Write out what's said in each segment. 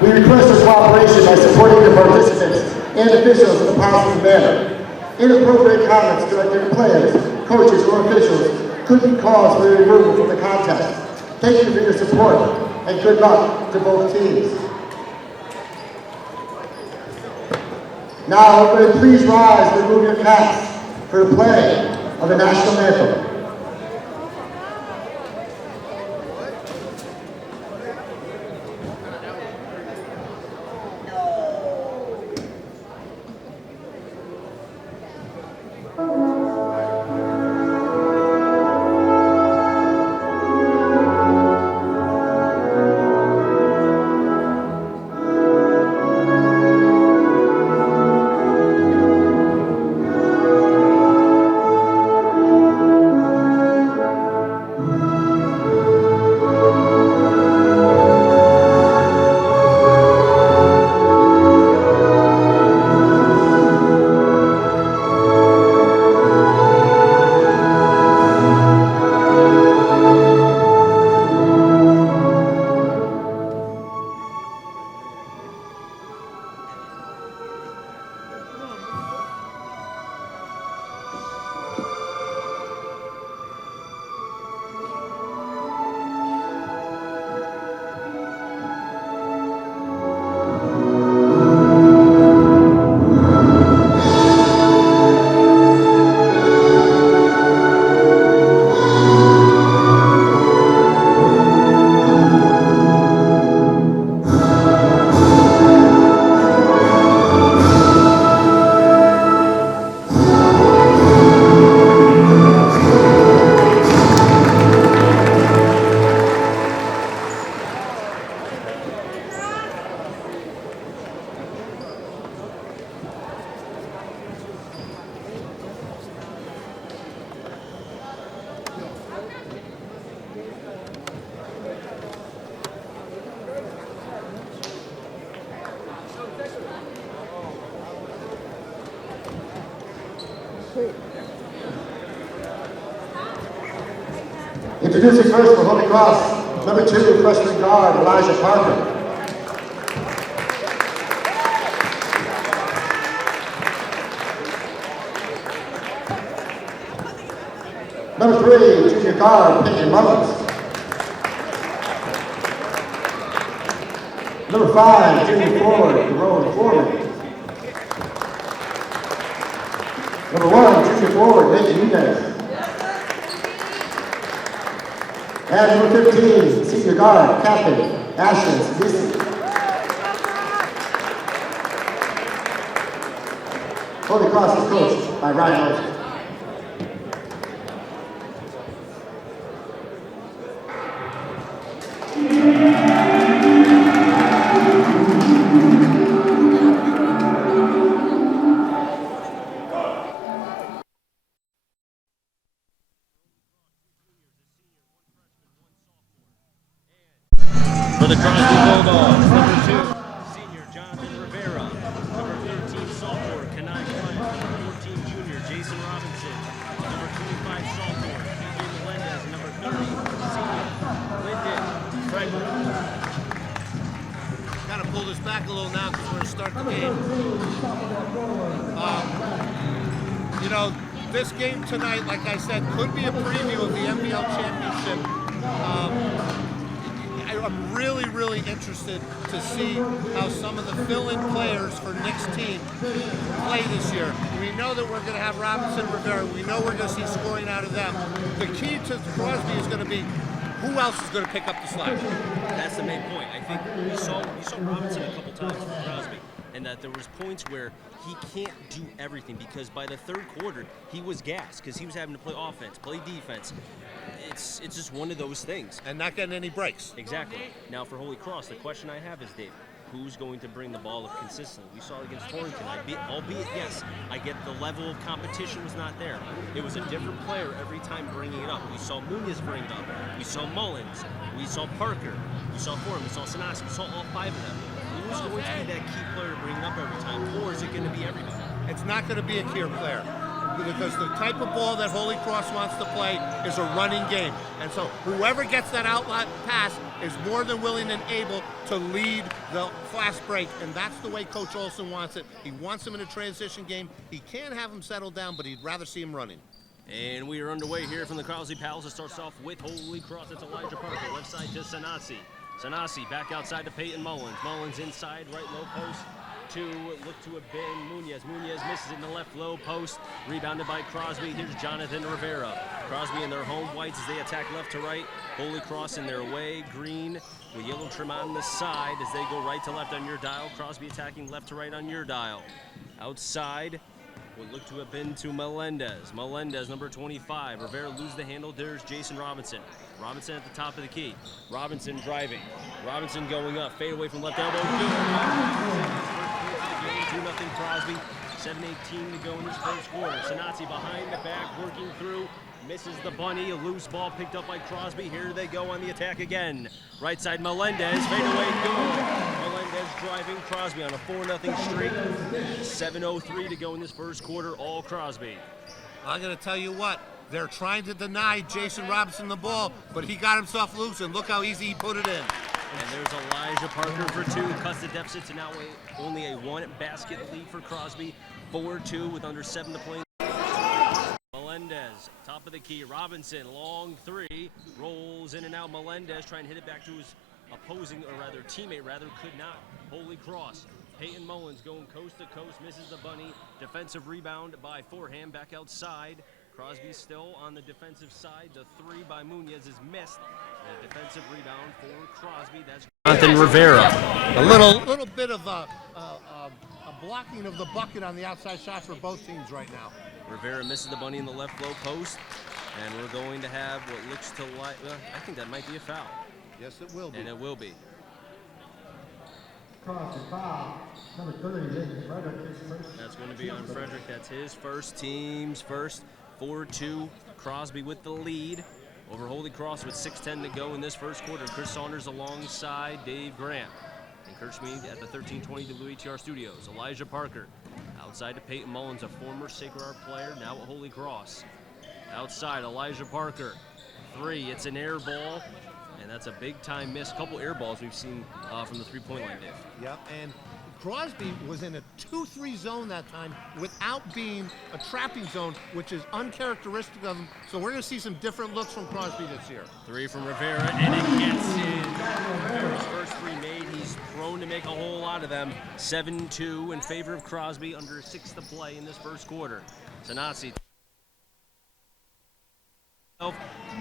We request your cooperation by supporting the participants and officials in a positive manner. Inappropriate comments directed at players, coaches, or officials could be cause for their removal from the contest. Thank you for your support, and good luck to both teams. Now, everybody please rise and remove your caps for the playing of the national anthem. Introducing first for Holy Cross, number 2, freshman guard, Elijah Parker. Number 3, junior guard, Peyton Mullins. Number 5, junior forward, Jerome Foreman. Number 1, junior forward, Nate Nunez. And number 15, senior guard, captain, Ashton Smith. Holy Cross is coached by Ryan Olsen. For the Crosby Bulldogs, number 2, senior Jonathan Rivera. Number 13, sophomore Kanai Klein. Number 14, junior Jason Robinson. Number 25, sophomore PJ Melendez. Number 30, senior Lyndon Freiberg. Kind of pull this back a little now because we're going to start the game. You know, this game tonight, like I said, could be a preview of the NBL championship. I'm really interested to see how some of the fill-in players for Nick's team play this year. We know that we're going to have Robinson, Rivera. We know we're going to see scoring out of them. The key to Crosby is going to be who else is going to pick up the slack. That's the main point. I think we saw Robinson a couple times for Crosby, and that there was points where he can't do everything because by the third quarter he was gassed because he was having to play offense, play defense. It's just one of those things. And not getting any breaks. Exactly. Now for Holy Cross, the question I have is, Dave, who's going to bring the ball up consistently? We saw it against Torrington. Albeit, yes, I get the level of competition was not there. It was a different player every time bringing it up. We saw Munoz bring it up. We saw Mullins. We saw Parker. We saw Foreman. We saw Sanasi. We saw all 5 of them. Who's going to be that key player to bring it up every time, or is it going to be everybody? It's not going to be a key player. because the type of ball that Holy Cross wants to play is a running game. And so whoever gets that outlet pass is more than willing and able to lead the fast break, and that's the way Coach Olson wants it. He wants him in a transition game. He can't have him settle down, but he'd rather see him running. And we are underway here from the Crosby Palace. It starts off with Holy Cross. That's Elijah Parker. Left side to Sanasi. Sanasi back outside to Peyton Mullins. Mullins inside, right low post. Look to a Ben Munoz. Munoz misses it in the left low post. Rebounded by Crosby. Here's Jonathan Rivera. Crosby in their home whites as they attack left to right. Holy Cross in their way. Green with yellow trim on the side as they go right to left on your dial. Crosby attacking left to right on your dial. Outside. Would look to have been to Melendez. Melendez, number 25. Rivera loses the handle. There's Jason Robinson. Robinson at the top of the key. Robinson driving. Robinson going up. Fade away from left elbow. Good. 2-0 Crosby. 7:18 to go in this first quarter. Sanazzi behind the back, working through. Misses the bunny. A loose ball picked up by Crosby. Here they go on the attack again. Right side Melendez. Fade away. Good. Melendez driving. Crosby on a 4-0 streak. 7:03 to go in this first quarter. All Crosby. I'm going to tell you what. They're trying to deny Jason Robinson the ball, but he got himself loose, and look how easy he put it in. And there's Elijah Parker for two. Cuts the deficit to now only a one-basket lead for Crosby. 4-2 with under 7 to play. Melendez, top of the key. Robinson, long three. Rolls in and out. Melendez trying to hit it back to his opposing, or rather teammate, could not. Holy Cross. Peyton Mullins going coast to coast. Misses the bunny. Defensive rebound by Foreham. Back outside. Crosby still on the defensive side. The three by Munoz is missed. The defensive rebound for Crosby. That's Jonathan Rivera. A little bit of a blocking of the bucket on the outside shots for both teams right now. Rivera misses the bunny in the left low post. And we're going to have what looks to like, I think that might be a foul. Yes, it will be. And it will be. Foul. Number 30, Frederick. That's going to be on Frederick. That's his first, team's first. 4-2, Crosby with the lead over Holy Cross with 6:10 to go in this first quarter. Chris Saunders alongside Dave Grant. And Kirschmead at the 1320 WHR Studios. Elijah Parker outside to Peyton Mullins, a former Sacred Heart player, now at Holy Cross. Outside, Elijah Parker. Three, it's an air ball, and that's a big-time miss. A couple air balls we've seen from the three-point line, Dave. Yep, and Crosby was in a 2-3 zone that time without being a trapping zone, which is uncharacteristic of him. So we're going to see some different looks from Crosby this year. Three from Rivera, and it gets in. Rivera's first three made. He's prone to make a whole lot of them. 7-2 in favor of Crosby, under 6 to play in this first quarter. Sanasi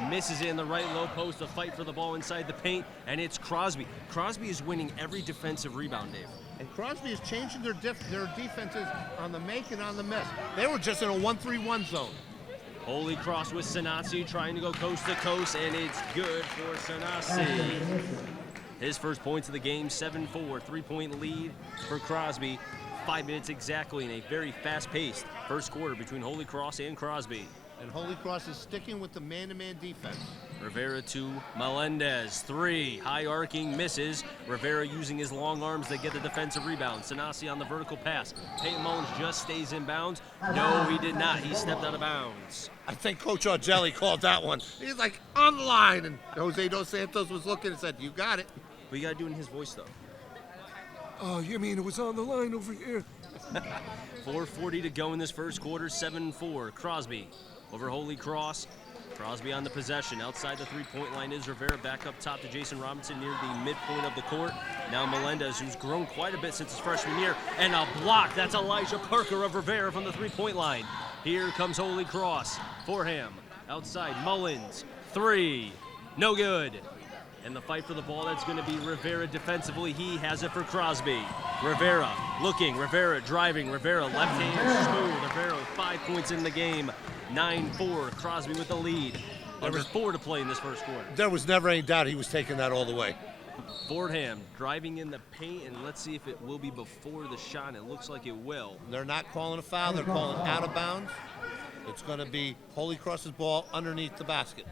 misses it in the right low post. The fight for the ball inside the paint, and it's Crosby. Crosby is winning every defensive rebound, Dave. And Crosby is changing their defenses on the make and on the miss. They were just in a 1-3-1 zone. Holy Cross with Sanasi trying to go coast to coast, and it's good for Sanasi. His first points of the game, 7-4, 3-point lead for Crosby. 5 minutes exactly in a very fast-paced first quarter between Holy Cross and Crosby. And Holy Cross is sticking with the man-to-man defense. Rivera to Melendez. Three, high arcing misses. Rivera using his long arms to get the defensive rebound. Sanasi on the vertical pass. Peyton Mullins just stays in bounds. No, he did not. He stepped out of bounds. I think Coach Argelli called that one. He's like, on the line. And Jose Dos Santos was looking and said, you got it. But you got to do it in his voice, though. Oh, you mean it was on the line over here? 4:40 to go in this first quarter. 7-4. Crosby over Holy Cross. Crosby on the possession. Outside the three-point line is Rivera. Back up top to Jason Robinson near the midpoint of the court. Now Melendez, who's grown quite a bit since his freshman year. And a block. That's Elijah Parker of Rivera from the three-point line. Here comes Holy Cross. Foreham. Outside. Mullins. Three. No good. And the fight for the ball, that's going to be Rivera defensively. He has it for Crosby. Rivera looking. Rivera driving. Rivera left hand smooth. Rivera with 5 points in the game. 9-4, Crosby with the lead. There was 4 to play in this first quarter. There was never any doubt he was taking that all the way. Fordham driving in the paint, and let's see if it will be before the shot. It looks like it will. They're not calling a foul. They're calling out of bounds. It's going to be Holy Cross's ball underneath the basket.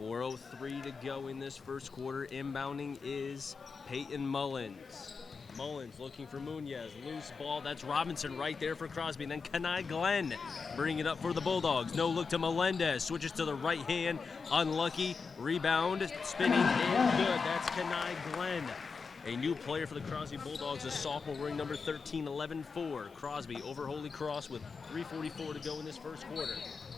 4:03 to go in this first quarter. Inbounding is Peyton Mullins. Mullins looking for Munoz. Loose ball. That's Robinson right there for Crosby. And then Kenai Glenn bringing it up for the Bulldogs. No look to Melendez. Switches to the right hand. Unlucky. Rebound. Spinning and good. That's Kenai Glenn. A new player for the Crosby Bulldogs, a sophomore wearing number 13, 11-4. Crosby over Holy Cross with 3:44 to go in this first quarter.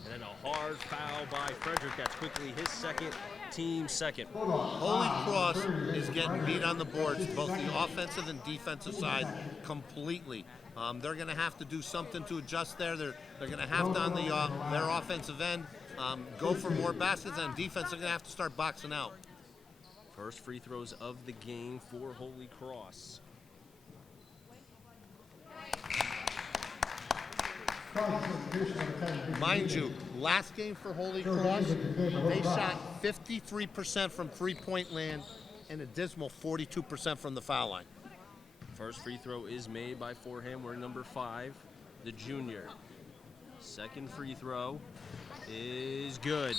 And then a hard foul by Frederick. That's quickly his second, team second. Holy Cross is getting beat on the boards, both the offensive and defensive side, completely. They're going to have to do something to adjust there. They're going to have to, on their offensive end, go for more baskets. On defense, they're going to have to start boxing out. First free throws of the game for Holy Cross. Mind you, last game for Holy Cross, they shot 53% from three-point land and a dismal 42% from the foul line. First free throw is made by Foreham, wearing number 5, the junior. Second free throw is good.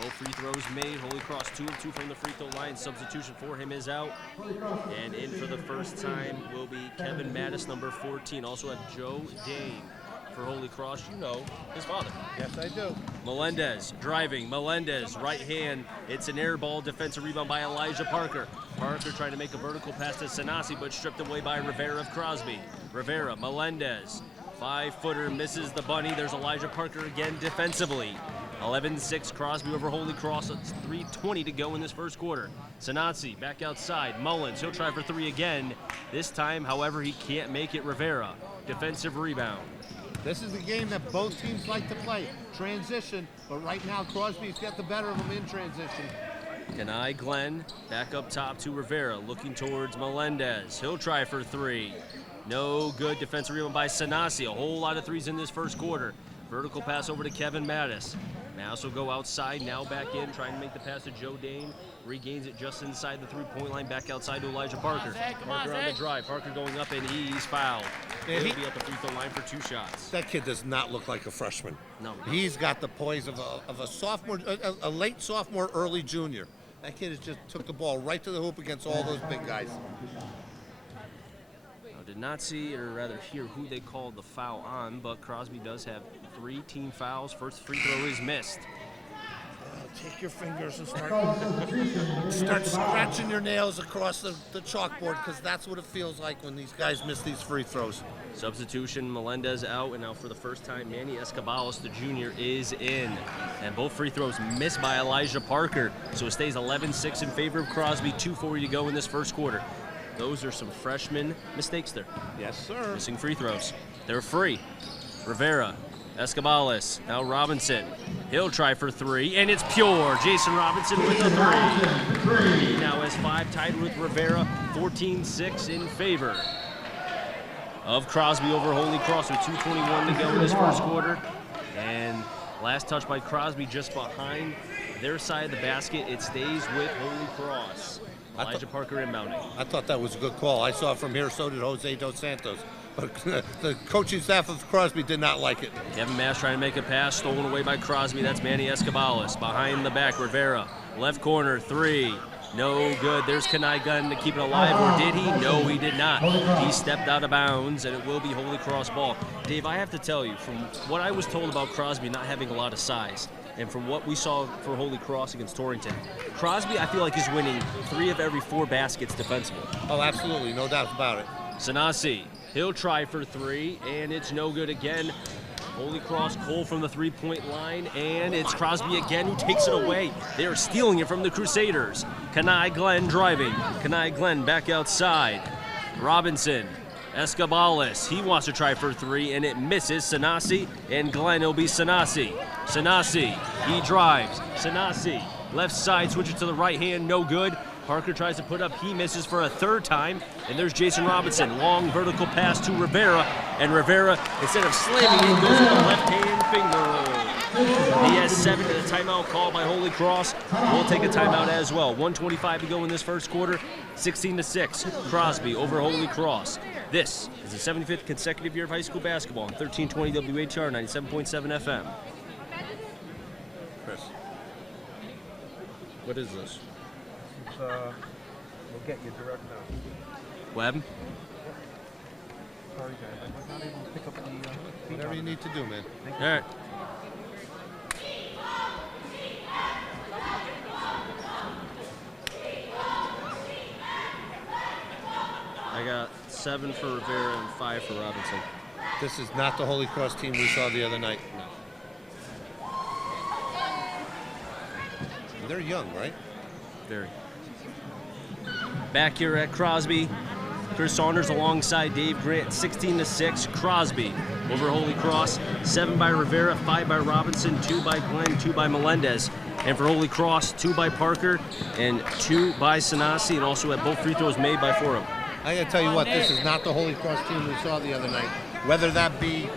Both free throws made. Holy Cross 2 of 2 from the free throw line. Substitution for him is out. And in for the first time will be Kevin Mattis, number 14. Also have Joe Dane for Holy Cross. You know his father. Yes, I do. Melendez driving. Melendez, right hand. It's an air ball. Defensive rebound by Elijah Parker. Parker trying to make a vertical pass to Sanasi, but stripped away by Rivera of Crosby. Rivera, Melendez. 5-footer misses the bunny. There's Elijah Parker again defensively. 11-6 Crosby over Holy Cross. It's 3:20 to go in this first quarter. Sanasi back outside. Mullins, he'll try for 3 again. This time, however, he can't make it. Rivera, defensive rebound. This is the game that both teams like to play. Transition, but right now Crosby's got the better of them in transition. Kenai Glenn back up top to Rivera, looking towards Melendez. He'll try for 3. No good. Defensive rebound by Sanasi. A whole lot of threes in this first quarter. Vertical pass over to Kevin Mattis. Mattis will go outside, now back in, trying to make the pass to Joe Dane. Regains it just inside the three-point line, back outside to Elijah Parker. Parker on the drive. Parker going up, and he's fouled. He'll be at the free throw line for 2 shots. That kid does not look like a freshman. No. He's got the poise of a sophomore, a late sophomore, early junior. That kid has just took the ball right to the hoop against all those big guys. Did not see, or rather hear, who they called the foul on, but Crosby does have 3 team fouls. First free throw is missed. Take your fingers and start scratching your nails across the chalkboard, because that's what it feels like when these guys miss these free throws. Substitution, Melendez out, and now for the first time, Manny Escobalos, the junior, is in. And both free throws missed by Elijah Parker, so it stays 11-6 in favor of Crosby, 2:40 to go in this first quarter. Those are some freshman mistakes there. Yes, sir. Missing free throws. They're free. Rivera, Escobalis, now Robinson. He'll try for 3, and it's pure. Jason Robinson with the 3. He now has 5, tied with Rivera, 14-6 in favor of Crosby over Holy Cross with 2:21 to go in this first quarter. And last touch by Crosby just behind their side of the basket. It stays with Holy Cross. Elijah Parker inbounding. I thought that was a good call. I saw it from here, so did Jose Dos Santos. But the coaching staff of Crosby did not like it. Kevin Mash trying to make a pass, stolen away by Crosby. That's Manny Escobalis. Behind the back, Rivera. Left corner, 3. No good. There's Kenai Gunn to keep it alive, or did he? No, he did not. He stepped out of bounds, and it will be Holy Cross ball. Dave, I have to tell you, from what I was told about Crosby not having a lot of size, and from what we saw for Holy Cross against Torrington, Crosby, I feel like, is winning 3 of every 4 baskets defensively. Oh, absolutely. No doubt about it. Sanasi, he'll try for 3, and it's no good again. Holy Cross Cole from the 3-point line, and it's Crosby again who takes it away. They are stealing it from the Crusaders. Kenai Glenn driving. Kenai Glenn back outside. Robinson, Escobalis, he wants to try for 3, and it misses. Sanasi, and Glenn, it'll be Sanasi. Sanasi, he drives. Sanasi, left side, switches to the right hand, no good. Parker tries to put up, he misses for a 3rd time. And there's Jason Robinson, long vertical pass to Rivera. And Rivera, instead of slamming it, goes with a left-hand finger roll. He has 7 to the timeout called by Holy Cross. We'll take a timeout as well. 1:25 to go in this first quarter. 16-6, Crosby over Holy Cross. This is the 75th consecutive year of high school basketball on 1320 WHR 97.7 FM. Chris. What is this? We'll get you direct now. Webb? Sorry, guys. I was not able to pick up the Whatever you need to do, man. All right. I got 7 for Rivera and 5 for Robinson. This is not the Holy Cross team we saw the other night. No. They're young, right? Very. Back here at Crosby, Chris Saunders alongside Dave Grant, 16-6. Crosby over Holy Cross, 7 by Rivera, 5 by Robinson, 2 by Glenn, 2 by Melendez. And for Holy Cross, 2 by Parker and 2 by Sanasi, and also had both free throws made by Forum. I gotta tell you what, this is not the Holy Cross team we saw the other night. Whether that be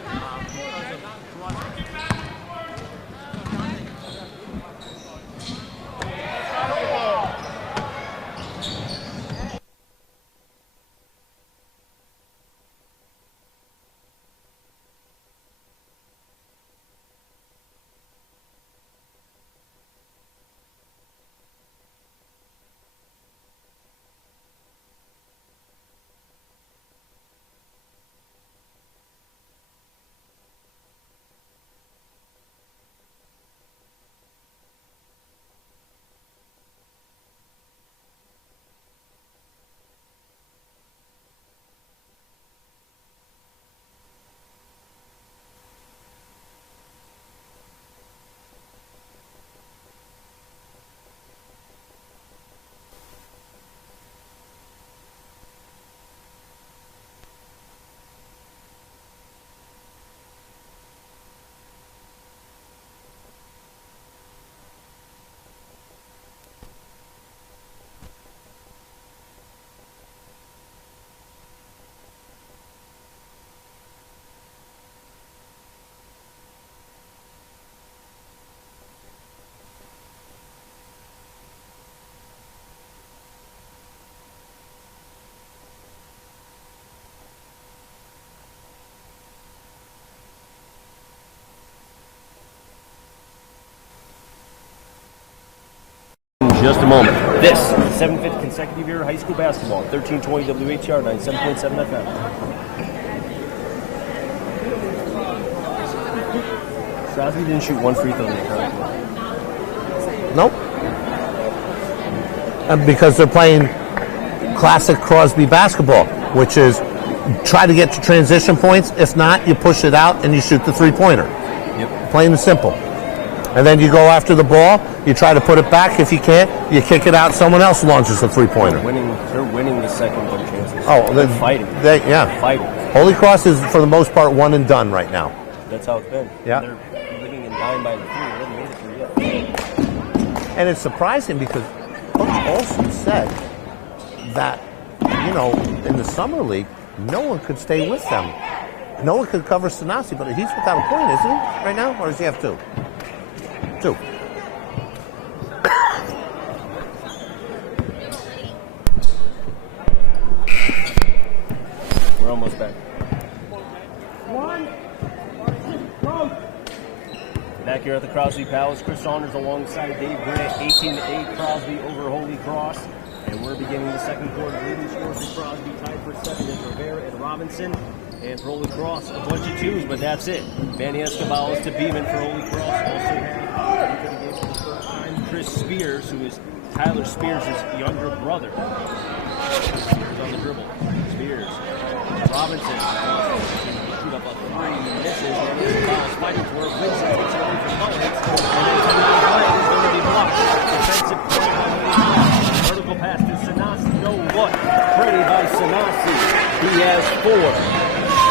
Just a moment. This is the 7th consecutive year of high school basketball. 1320 WHR, 97.7 FM. Crosby didn't shoot 1 free throw in the Nope. Because they're playing classic Crosby basketball, which is try to get to transition points. If not, you push it out and you shoot the three-pointer. Yep. Plain and simple. And then you go after the ball, you try to put it back. If you can't, you kick it out, someone else launches the three-pointer. They're winning the second one chances. Oh, they're fighting. Yeah. Fighting. Holy Cross is, for the most part, one and done right now. That's how it's been. Yeah. They're winning in 9 by the 3. They haven't made it through yet. And it's surprising because Coach Olson said that, in the summer league, no one could stay with them. No one could cover Sanasi, but he's without a point, isn't he, right now? Or does he have 2? 2. We're almost back. Back here at the Crosby Palace, Chris Saunders alongside Dave Grant, 18-8 Crosby over Holy Cross. And we're beginning the second quarter. Leading scores for Crosby, tied for 7 is Rivera and Robinson. And for Holy Cross, a bunch of 2s, but that's it. Manny Escobalos to Beeman for Holy Cross. Also had for the game for the first time, Chris Spears, who is Tyler Spears' younger brother. Spears on the dribble. Spears. Robinson. Shoot up a 3, misses. Manny Escobalos fighting for it. Wins it. Takes it away from Mullins. And then Connecticut is already blocked. Defensive play by Holy Cross. Vertical pass to Sanasi. No look. Pretty by Sanasi. He has 4.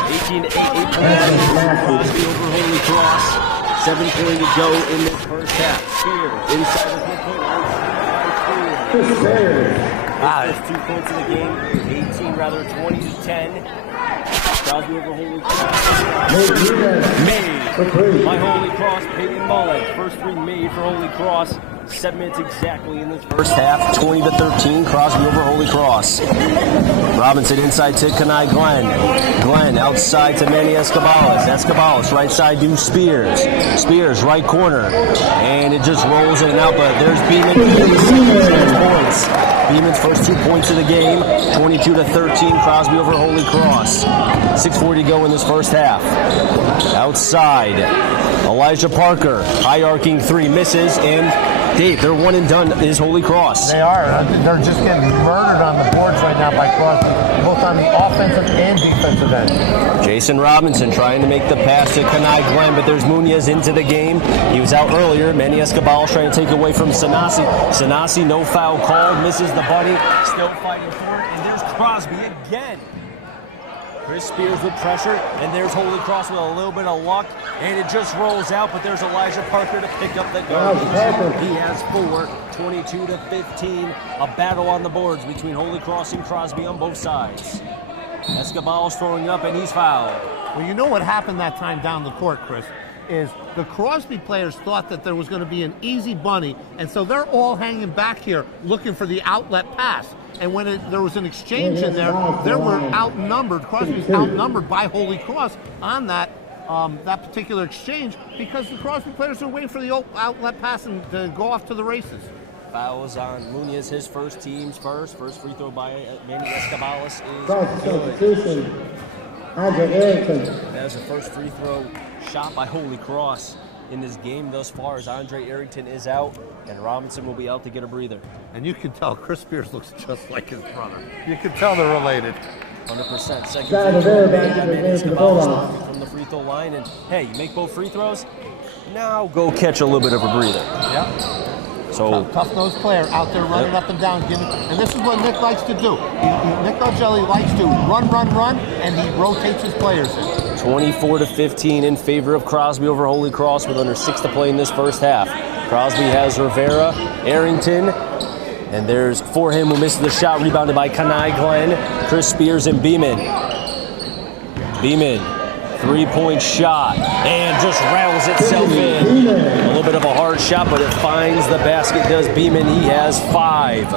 18-8, 8 Crosby over Holy Cross. 7:40 to go in this first half. Spears inside the midcourt. First 2 points of the game. 20-10. Crosby over Holy Cross. Made by Holy Cross. Peyton Mullen. First 3 made for Holy Cross. 7 minutes exactly in this first half. 20-13. Crosby over Holy Cross. Robinson inside to Kanai Glenn. Glenn outside to Manny Escobalos. Escobalos right side to Spears. Spears right corner. And it just rolls in and out, but there's Beeman. 6 points. Beeman's first 2 points of the game, 22-13, Crosby over Holy Cross. 6:40 to go in this first half. Outside, Elijah Parker, high arcing three, misses, and Dave, they're one and done is Holy Cross. They are. They're just getting murdered on the boards right now by Crosby, both on the offensive and defensive end. Jason Robinson trying to make the pass to Kanai Glenn, but there's Munoz into the game. He was out earlier. Manny Escobar trying to take away from Sanasi. Sanasi, no foul called, misses the bunny, still fighting for it, and there's Crosby again. Chris Spears with pressure, and there's Holy Cross with a little bit of luck, and it just rolls out, but there's Elijah Parker to pick up the garbage. He has 4, 22-15, a battle on the boards between Holy Cross and Crosby on both sides. Escobar's throwing up, and he's fouled. Well, you know what happened that time down the court, Chris, is the Crosby players thought that there was going to be an easy bunny, and so they're all hanging back here looking for the outlet pass. And when there was an exchange in there, they were outnumbered. Crosby was outnumbered by Holy Cross on that particular exchange because the Crosby players were waiting for the outlet pass and to go off to the races. Fouls on Munoz, his team's first. First free throw by Manny Escobar is Substitution. Andre Arrington. That's the first free throw shot by Holy Cross in this game thus far as Andre Arrington is out and Robinson will be out to get a breather. And you can tell Chris Spears looks just like his brother. You can tell they're related. 100%. Second free throw, Manny Escobar from the free throw line. And hey, you make both free throws, now go catch a little bit of a breather. Yep. So tough-nosed player out there running up and down, and this is what Nick likes to do. Nick Augelli likes to run, and he rotates his players in. 24-15 in favor of Crosby over Holy Cross with under 6 to play in this first half. Crosby has Rivera, Arrington, and there's for him who misses the shot, rebounded by Kanai Glenn, Chris Spears, and Beeman. Beeman, three-point shot, and just rattles itself in. A little bit of a hard shot, but it finds the basket, does Beeman. He has 5.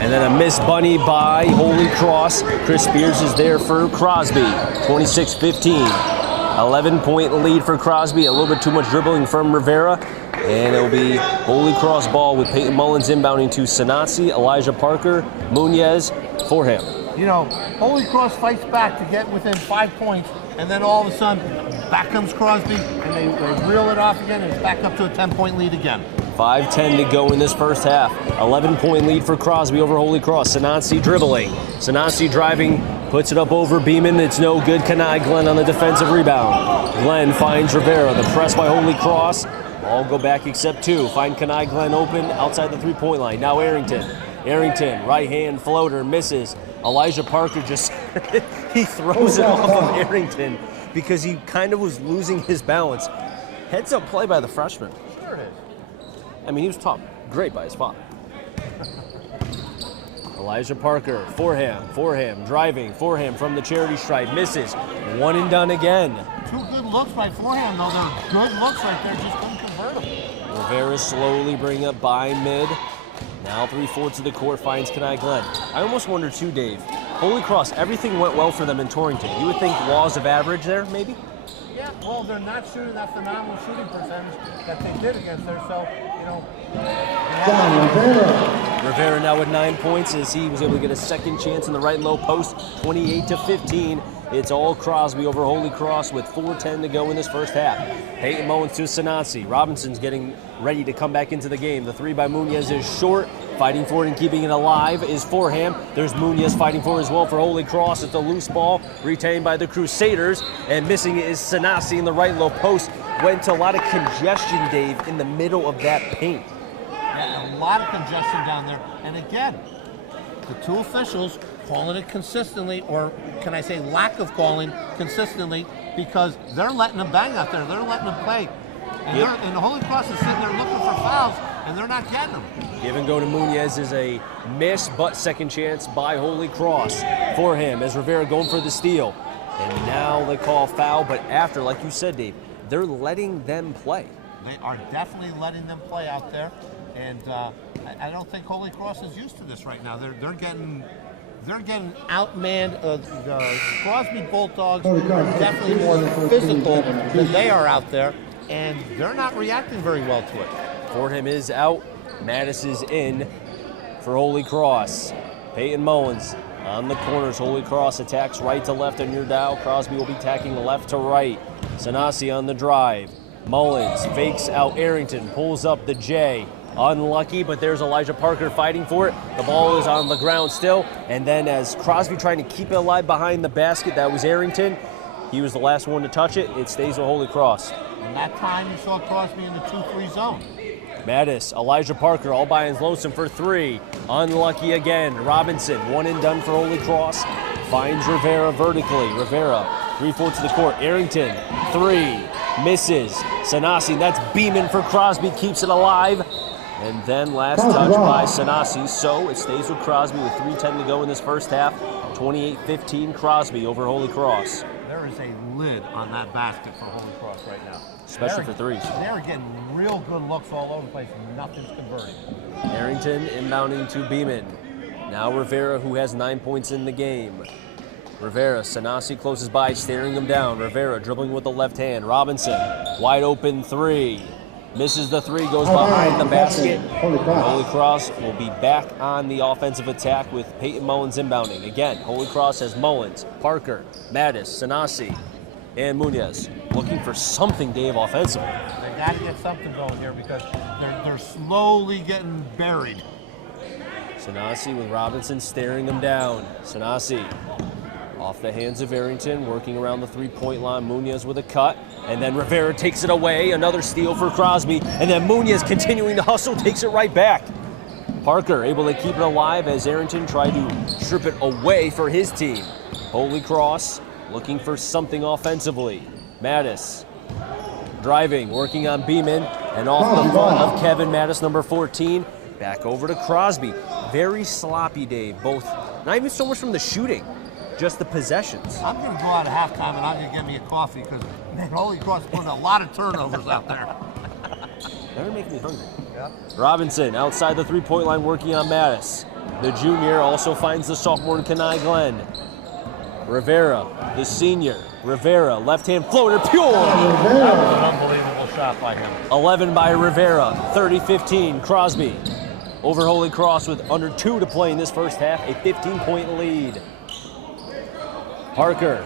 And then a missed bunny by Holy Cross. Chris Spears is there for Crosby. 26-15. 11-point lead for Crosby. A little bit too much dribbling from Rivera. And it'll be Holy Cross ball with Peyton Mullins inbounding to Sanasi, Elijah Parker, Munoz for him. You know, Holy Cross fights back to get within 5 points, and then all of a sudden, back comes Crosby, and they reel it off again, and it's back up to a 10-point lead again. 5:10 to go in this first half. 11-point lead for Crosby over Holy Cross. Sanasi dribbling. Sanasi driving, puts it up over Beeman. It's no good. Kanai Glenn on the defensive rebound. Glenn finds Rivera. The press by Holy Cross. All go back except 2. Find Kanai Glenn open outside the three-point line. Now Arrington. Arrington, right hand floater, misses. Elijah Parker just, he throws it off of Arrington because he kind of was losing his balance. Heads up play by the freshman. Sure it is. I mean, he was taught great by his father. Elijah Parker, forehand, driving, forehand from the charity stripe, misses. One and done again. 2 good looks by forehand, though. They're good looks right there, just couldn't convert them. Rivera slowly bring up by mid. Now 3/4 of the court finds Kanai Glenn. I almost wonder too, Dave. Holy Cross, everything went well for them in Torrington. You would think laws of average there, maybe? Yeah, well, they're not shooting that phenomenal shooting percentage that they did against there, so, you know. Rivera now with 9 points as he was able to get a second chance in the right low post, 28-15. It's all Crosby over Holy Cross with 4:10 to go in this first half. Peyton Mullins to Sanasi. Robinson's getting ready to come back into the game. The 3 by Munoz is short. Fighting for it and keeping it alive is Foreham. There's Munoz fighting for it as well for Holy Cross. It's a loose ball retained by the Crusaders. And missing it is Sanasi in the right low post. Went to a lot of congestion, Dave, in the middle of that paint. Yeah, a lot of congestion down there. And again, the 2 officials calling it consistently, or can I say lack of calling consistently, because they're letting them bang out there. They're letting them play. And, and the Holy Cross is sitting there looking for fouls, and they're not getting them. Give and go to Munoz is a miss, but second chance by Holy Cross for him as Rivera going for the steal. And now they call foul, but after, like you said, Dave, they're letting them play. They are definitely letting them play out there, and I don't think Holy Cross is used to this right now. They're getting outmanned. The Crosby Bulldogs are definitely more physical than they are out there, and they're not reacting very well to it. Fordham is out. Mattis is in. for Holy Cross. Peyton Mullins on the corners. Holy Cross attacks right to left on your dial. Crosby will be attacking left to right. Sanasi on the drive. Mullins fakes out Arrington, pulls up the J. Unlucky, but there's Elijah Parker fighting for it. The ball is on the ground still. And then as Crosby trying to keep it alive behind the basket, that was Arrington. He was the last one to touch it. It stays with Holy Cross. And that time you saw Crosby in the 2-3 zone. Mattis, Elijah Parker all by his lonesome for three. Unlucky again. Robinson, one and done for Holy Cross. Finds Rivera vertically. Rivera, 3-4 to the court. Arrington, three. Misses. Sanasi, that's Beeman for Crosby, keeps it alive. And then last touch by Sanasi. So it stays with Crosby with 3:10 to go in this first half. 28-15 Crosby over Holy Cross. There is a lid on that basket for Holy Cross right now. Especially for threes. They're getting real good looks all over the place and nothing's converting. Arrington inbounding to Beeman. Now Rivera, who has 9 points in the game. Rivera, Sanasi closes by, staring him down. Rivera dribbling with the left hand. Robinson, wide open three. Misses the three, goes behind the basket. Holy Cross will be back on the offensive attack with Peyton Mullins inbounding. Again, Holy Cross has Mullins, Parker, Mattis, Sanasi, and Munoz. Looking for something, Dave, offensively. They got to get something going here because they're slowly getting buried. Sanasi with Robinson staring them down. Sanasi off the hands of Arrington, working around the three-point line. Munoz with a cut, and then Rivera takes it away. Another steal for Crosby, and then Munoz continuing to hustle, takes it right back. Parker able to keep it alive as Arrington tried to strip it away for his team. Holy Cross looking for something offensively. Mattis driving, working on Beeman, and off the front of Kevin Mattis, number 14. Back over to Crosby. Very sloppy, Dave. Both, not even so much from the shooting, just the possessions. I'm going to go out at halftime and I'm going to get me a coffee because, man, Holy Cross putting a lot of turnovers out there. They're making me hungry. Yep. Robinson outside the three-point line working on Mattis. The junior also finds the sophomore in Kenai Glenn. Rivera, the senior. Rivera, left-hand floater, pure! That was an unbelievable shot by him. 11 by Rivera, 30-15, Crosby. Over Holy Cross with under 2 to play in this first half, a 15-point lead. Parker,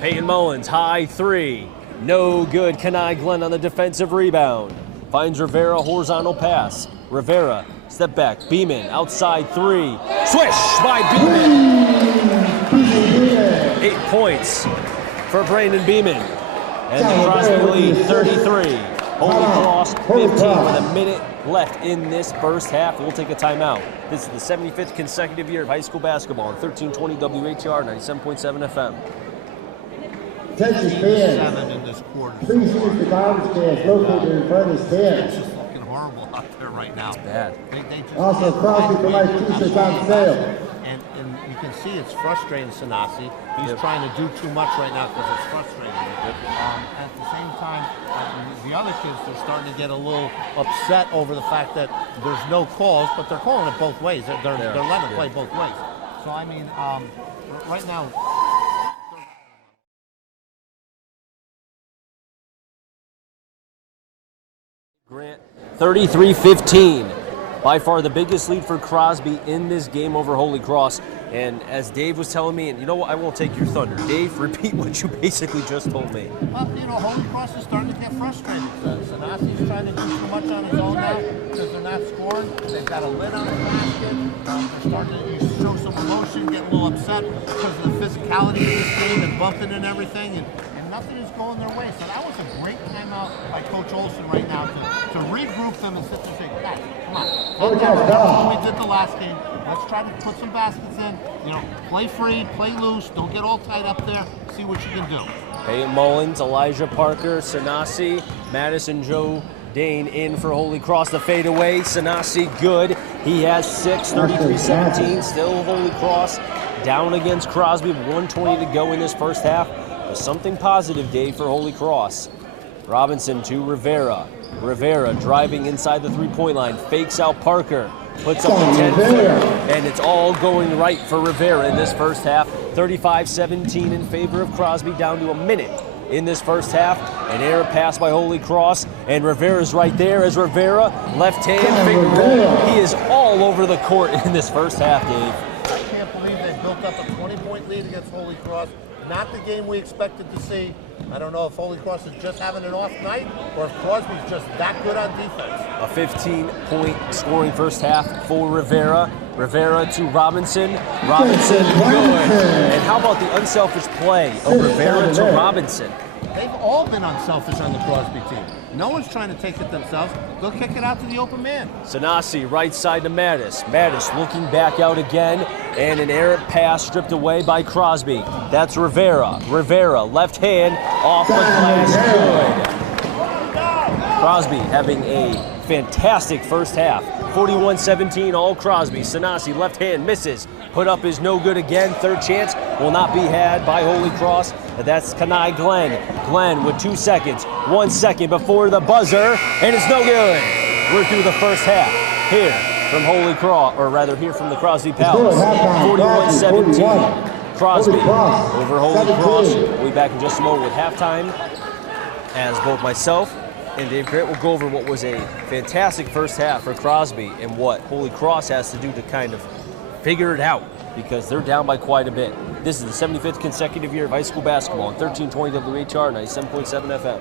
Peyton Mullins, high three. No good. Kenai Glenn on the defensive rebound. Finds Rivera, horizontal pass. Rivera, step back. Beeman, outside three. Swish by Beeman. 8 points for Brandon Beeman. And the Crosby lead, 33. Holy Cross, 15 with a minute left in this first half. We'll take a timeout. This is the 75th consecutive year of high school basketball on 1320 WHR 97.7 FM. Attention fans, 7 in this quarter. please use the garbage cans located in front of the It's stands. just fucking horrible out there right now. Bad. They just Also, Crosby provides t-shirts on sale. And you can see it's frustrating Sanasi. He's trying to do too much right now because it's frustrating. At the same time, the other kids are starting to get a little upset over the fact that there's no calls, but they're calling it both ways. They're letting it play both ways. So, I mean, right now, Grant, 33-15. By far the biggest lead for Crosby in this game over Holy Cross. And as Dave was telling me, and you know what, I won't take your thunder. Dave, repeat what you basically just told me. well, Holy Cross is starting to get frustrated. Sanasi's trying to do too much on his own now because they're not scoring. They've got a lid on the basket. They're starting to show some emotion, get a little upset because of the physicality of this game and bumping and everything. And nothing is going their way. So that was a great timeout by Coach Olson right now to regroup them and sit there and say, guys, come on. That's what we did the last game. Let's try to put some baskets in. Play free, play loose. Don't get all tight up there. See what you can do. Peyton Mullins, Elijah Parker, Sanasi, Madison, Joe Dane in for Holy Cross. The fadeaway, Sanasi good. He has 6, 33-17. Still Holy Cross down against Crosby. 1:20 to go in this first half. Something positive, Dave, for Holy Cross. Robinson to Rivera. Rivera driving inside the three-point line. Fakes out Parker. Puts up a 10-footer. And it's all going right for Rivera in this first half. 35-17 in favor of Crosby, down to a minute in this first half. An error pass by Holy Cross, and Rivera's right there as Rivera, left hand finger roll. He is all over the court in this first half, Dave. I can't believe they built up a 20-point lead against Holy Cross. Not the game we expected to see. I don't know if Holy Cross is just having an off night or if Crosby's just that good on defense. A 15-point scoring first half for Rivera. Rivera to Robinson. Robinson, good. And how about the unselfish play of Rivera to Robinson? They've all been unselfish on the Crosby team. No one's trying to take it themselves. They'll kick it out to the open man. Sanasi, right side to Mattis. Mattis looking back out again, and an errant pass stripped away by Crosby. That's Rivera. Rivera, left hand, off the glass, good. Crosby having a fantastic first half. 41-17, all Crosby. Sanasi, left hand, misses. Put up is no good again. Third chance will not be had by Holy Cross. That's Kanai Glenn. Glenn with 2 seconds. 1 second before the buzzer, and it's no good. We're through the first half here from Holy Cross, or rather here from the Crosby Palace. 41-17. Crosby over Holy Cross. We'll be back in just a moment with halftime, as both myself and Dave Grant will go over what was a fantastic first half for Crosby and what Holy Cross has to do to kind of figure it out, because they're down by quite a bit. This is the 75th consecutive year of high school basketball on 1320 WHR 97.7 FM.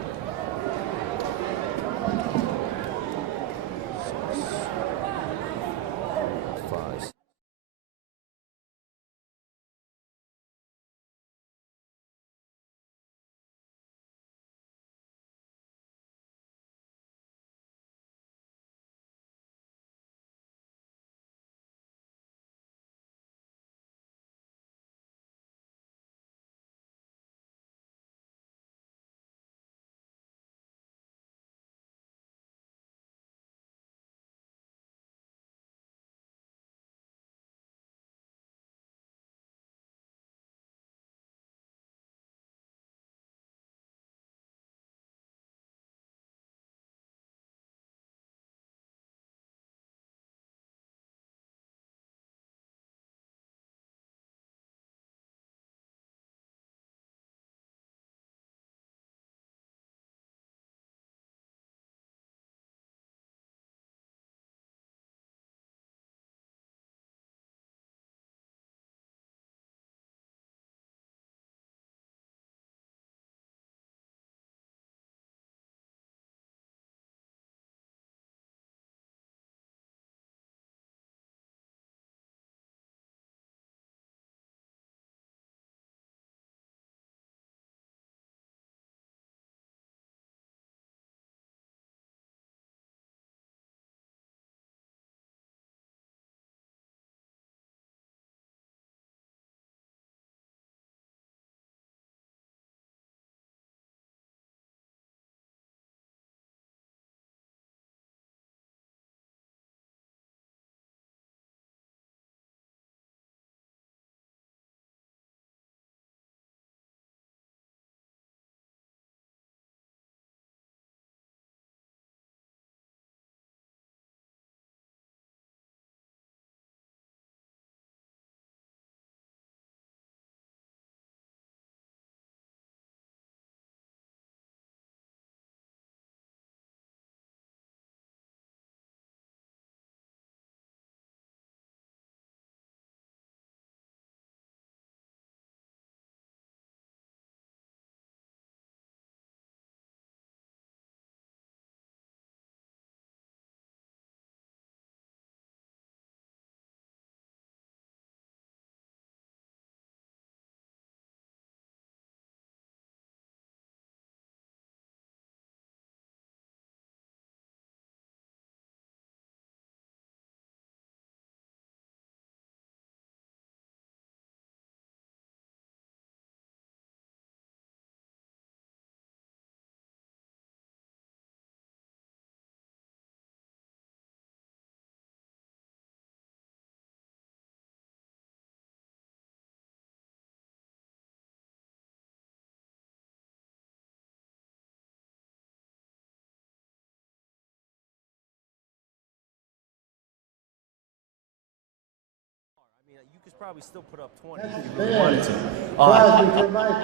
you could probably still put up 20 if you really wanted to.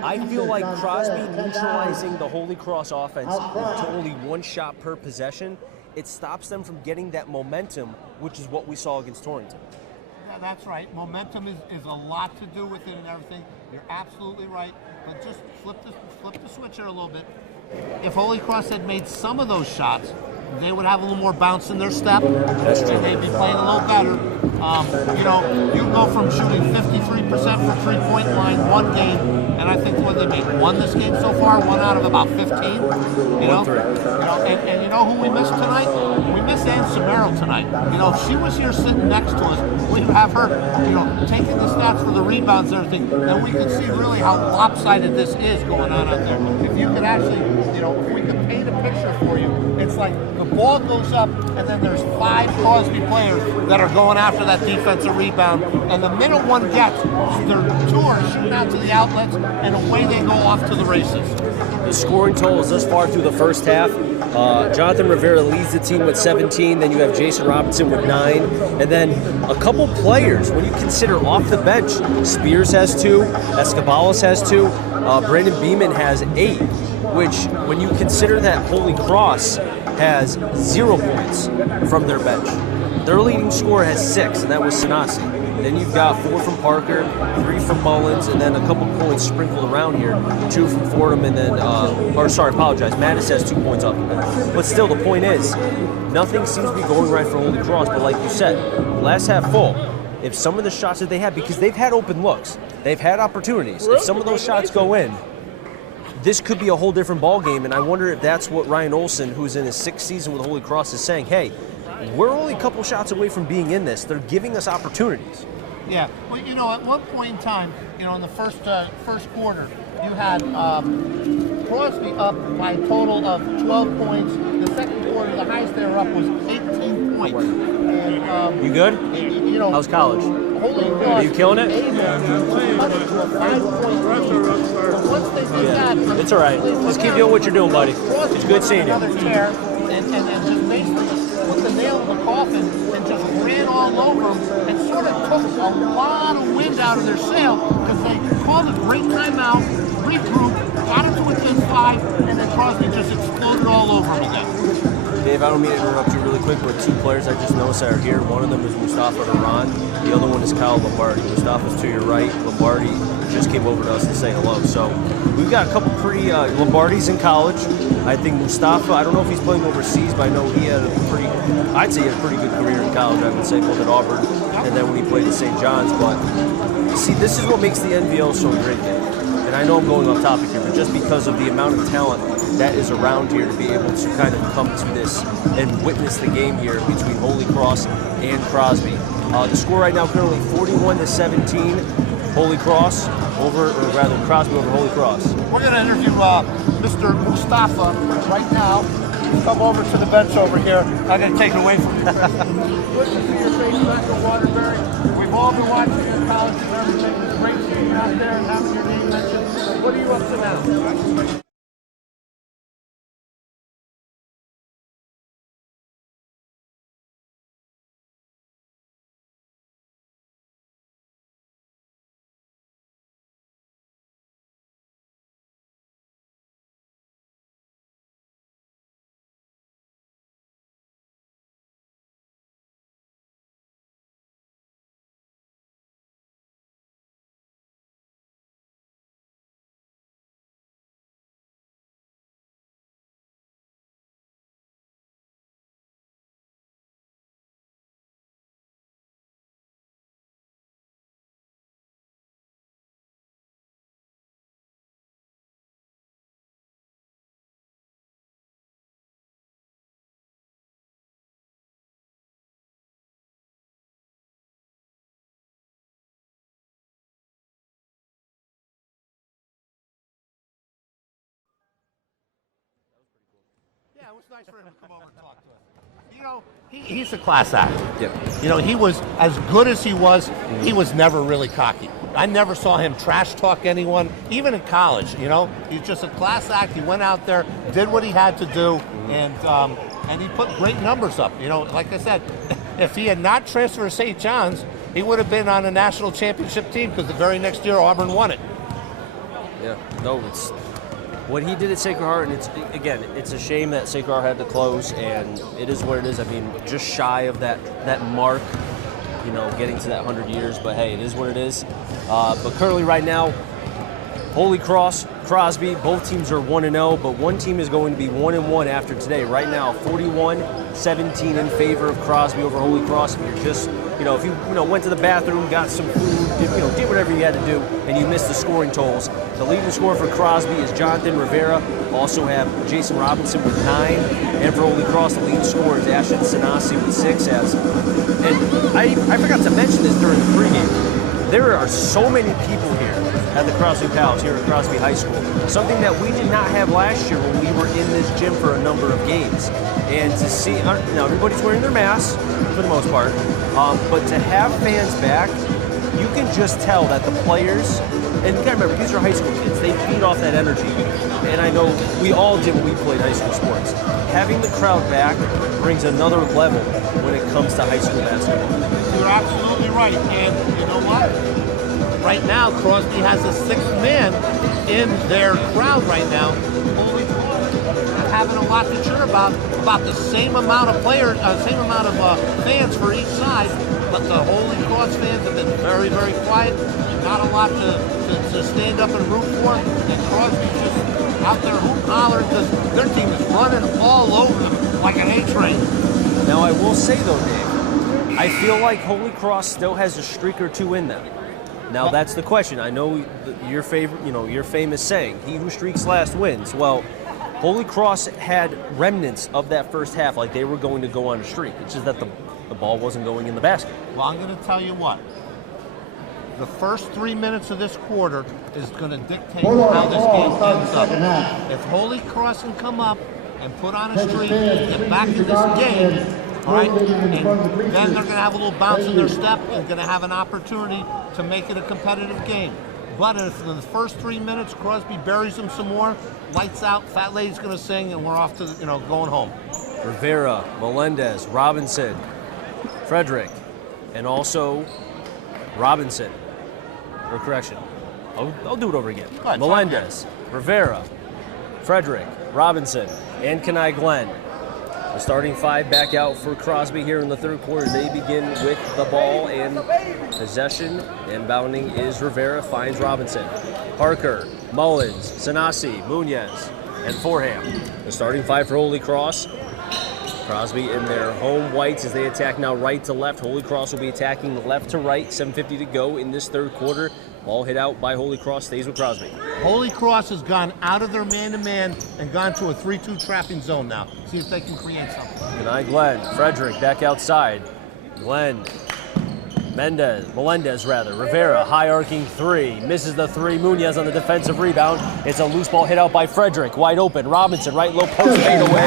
I feel like Crosby neutralizing the Holy Cross offense to only one shot per possession, it stops them from getting that momentum, which is what we saw against Torrington. Yeah, that's right. Momentum is a lot to do with it and everything. You're absolutely right. But just flip the switch here a little bit. If Holy Cross had made some of those shots, they would have a little more bounce in their step. That's true. And they'd be playing a little better. You go from shooting 53% for three-point line one game, and I think what they made one this game so far, one out of about 15. And you know who we missed tonight? We missed Ann Samero tonight. If she was here sitting next to us, we'd have her, taking the stats for the rebounds and everything, and we could see really how lopsided this is going on out there. If you could actually, if we could paint a picture for you, it's like the ball goes up, and then there's 5 Crosby players that are going after that defensive rebound, and the minute one gets, their 2 are shooting out to the outlets, and away they go off to the races. The scoring totals thus far through the first half, Jonathan Rivera leads the team with 17, then you have Jason Robinson with 9, and then a couple players, when you consider off the bench, Spears has 2, Escobalas has 2, Brandon Beeman has 8, which, when you consider that Holy Cross has 0 points from their bench. Their leading scorer has 6, and that was Sanasi. Then you've got 4 from Parker, 3 from Mullins, and then a couple points sprinkled around here. 2 from Fordham, and then, Mattis has 2 points off the bench. But still, the point is, nothing seems to be going right for Holy Cross, but like you said, glass half full. If some of the shots that they have, because they've had open looks, they've had opportunities, if some of those shots go in, this could be a whole different ball game, and I wonder if that's what Ryan Olsen, who's in his 6th season with Holy Cross, is saying. Hey, we're only a couple shots away from being in this. They're giving us opportunities. Yeah, well, at one point in time, in the first quarter, you had Crosby up by a total of 12 points. The second quarter, the highest they were up was 18 points. And, you good? How's college? Holy Cross, are you killing it? Cut it to a 5-point. But once they did that, it's all right. Just keep doing what you're doing, buddy. It's good seeing you. Another chair, and just basically put the nail in the coffin and just ran all over them and sort of took a lot of wind out of their sail because they called a great timeout, regrouped, got it to within 5, and then Crosby just exploded all over them again. Dave, I don't mean to interrupt you really quick, but 2 players I just noticed are here. One of them is Mustafa Duran. The other one is Kyle Lombardi. Mustafa's to your right. Lombardi just came over to us to say hello. So we've got a couple pretty Lombardi's in college. I think Mustafa, I don't know if he's playing overseas, but I know he had I'd say he had a pretty good career in college. I would say both at Auburn and then when he played at St. John's. But see, this is what makes the NVL so great, Dave. And I know I'm going off topic here, but just because of the amount of talent that is around here to be able to kind of come to this and witness the game here between Holy Cross and Crosby. The score right now currently 41-17. Holy Cross Crosby over Holy Cross. We're going to interview Mr. Mustafa right now. Come over to the bench over here. I'm going to take it away from you. Good to see your face back at Waterbury. We've all been watching you in college and everything. It's great seeing you out there and having your name mentioned. What are you up to now? Yeah, it was nice for him to come over and talk to us. He's a class act. Yeah. He was, as good as he was never really cocky. I never saw him trash talk anyone, even in college, He's just a class act. He went out there, did what he had to do, and he put great numbers up. Like I said, if he had not transferred to St. John's, he would have been on a national championship team because the very next year Auburn won it. Yeah, no, it's what he did at Sacred Heart, and it's a shame that Sacred Heart had to close, and it is what it is. I mean, just shy of that mark, you know, getting to that 100 years, but hey, it is what it is. But currently right now, Holy Cross, Crosby, both teams are 1-0, but one team is going to be 1-1 after today. Right now, 41-17 in favor of Crosby over Holy Cross. If you're just, if you went to the bathroom, got some food, did whatever you had to do, and you missed the scoring totals, the leading scorer for Crosby is Jonathan Rivera. Also have Jason Robinson with 9, and for Holy Cross, the leading scorer is Ashton Sanasi with 6. And I forgot to mention this during the pregame. There are so many people here at the Crosby Palace here at Crosby High School. Something that we did not have last year when we were in this gym for a number of games. And to see, now everybody's wearing their masks for the most part, but to have fans back, you can just tell that the players, and you gotta remember, these are high school kids, they feed off that energy. And I know we all did when we played high school sports. Having the crowd back brings another level when it comes to high school basketball. You're absolutely right, and you know what? Right now, Crosby has a 6th man in their crowd right now. Holy Cross having a lot to cheer about the same amount of players, same amount of fans for each side. But the Holy Cross fans have been very, very quiet. Not a lot to stand up and root for. And Crosby's just out there hooting, hollering because their team is running all over them like an A train. Now, I will say though, Dave, I feel like Holy Cross still has a streak or two in them. Now that's the question. I know your favorite, your famous saying, "He who streaks last wins." Well, Holy Cross had remnants of that first half, like they were going to go on a streak. It's just that the ball wasn't going in the basket. Well, I'm going to tell you what. The first 3 minutes of this quarter is going to dictate how this game ends up. If Holy Cross can come up and put on a streak and get back in this game, all right, and then they're going to have a little bounce in their step and going to have an opportunity to make it a competitive game. But if in the first 3 minutes Crosby buries them some more, lights out, Fat Lady's going to sing, and we're off to going home. Rivera, Melendez, Robinson, Frederick, and also Robinson. Or correction, I'll do it over again. Ahead, Melendez, Rivera, Frederick, Robinson, and Kenai Glenn. The starting 5 back out for Crosby here in the third quarter. They begin with the ball and possession. Inbounding is Rivera, finds Robinson. Parker, Mullins, Sanasi, Munoz, and Forham. The starting 5 for Holy Cross. Crosby in their home whites as they attack now right to left. Holy Cross will be attacking left to right. 7:50 to go in this third quarter. Ball hit out by Holy Cross, stays with Crosby. Holy Cross has gone out of their man-to-man and gone to a 3-2 trapping zone now. See if they can create something. Kenai Glenn, Frederick back outside. Glenn, Melendez, Rivera, high arcing 3, misses the 3. Munoz on the defensive rebound. It's a loose ball hit out by Frederick, wide open. Robinson, right low post, fade away,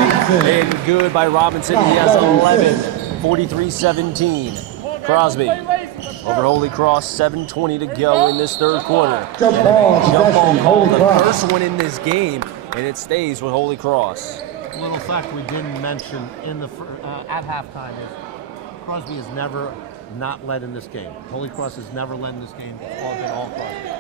and good by Robinson. He has 11, 43-17. Crosby over Holy Cross, 7:20 to go in this third quarter. Jump ball called, the Cross. first one in this game, and it stays with Holy Cross. A little fact we didn't mention in the at halftime is Crosby has never not led in this game. Holy Cross has never led in this game. It's all been all Crosby.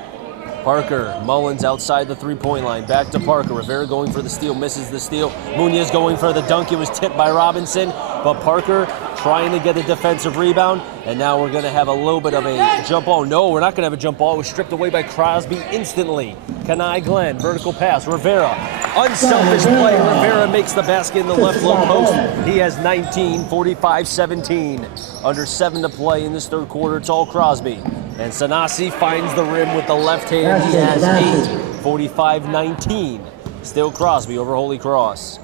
Parker, Mullins outside the three-point line. Back to Parker. Rivera going for the steal, misses the steal. Munoz going for the dunk. It was tipped by Robinson, but Parker trying to get a defensive rebound. And now we're going to have a little bit of a jump ball. No, we're not going to have a jump ball. It was stripped away by Crosby instantly. Kenai Glenn, vertical pass. Rivera, unselfish play. Rivera makes the basket in the left low post. He has 19, 45-17. Under 7 to play in this third quarter. It's all Crosby. And Sanasi finds the rim with the left hand. He has 8, 45-19. Still Crosby over Holy Cross.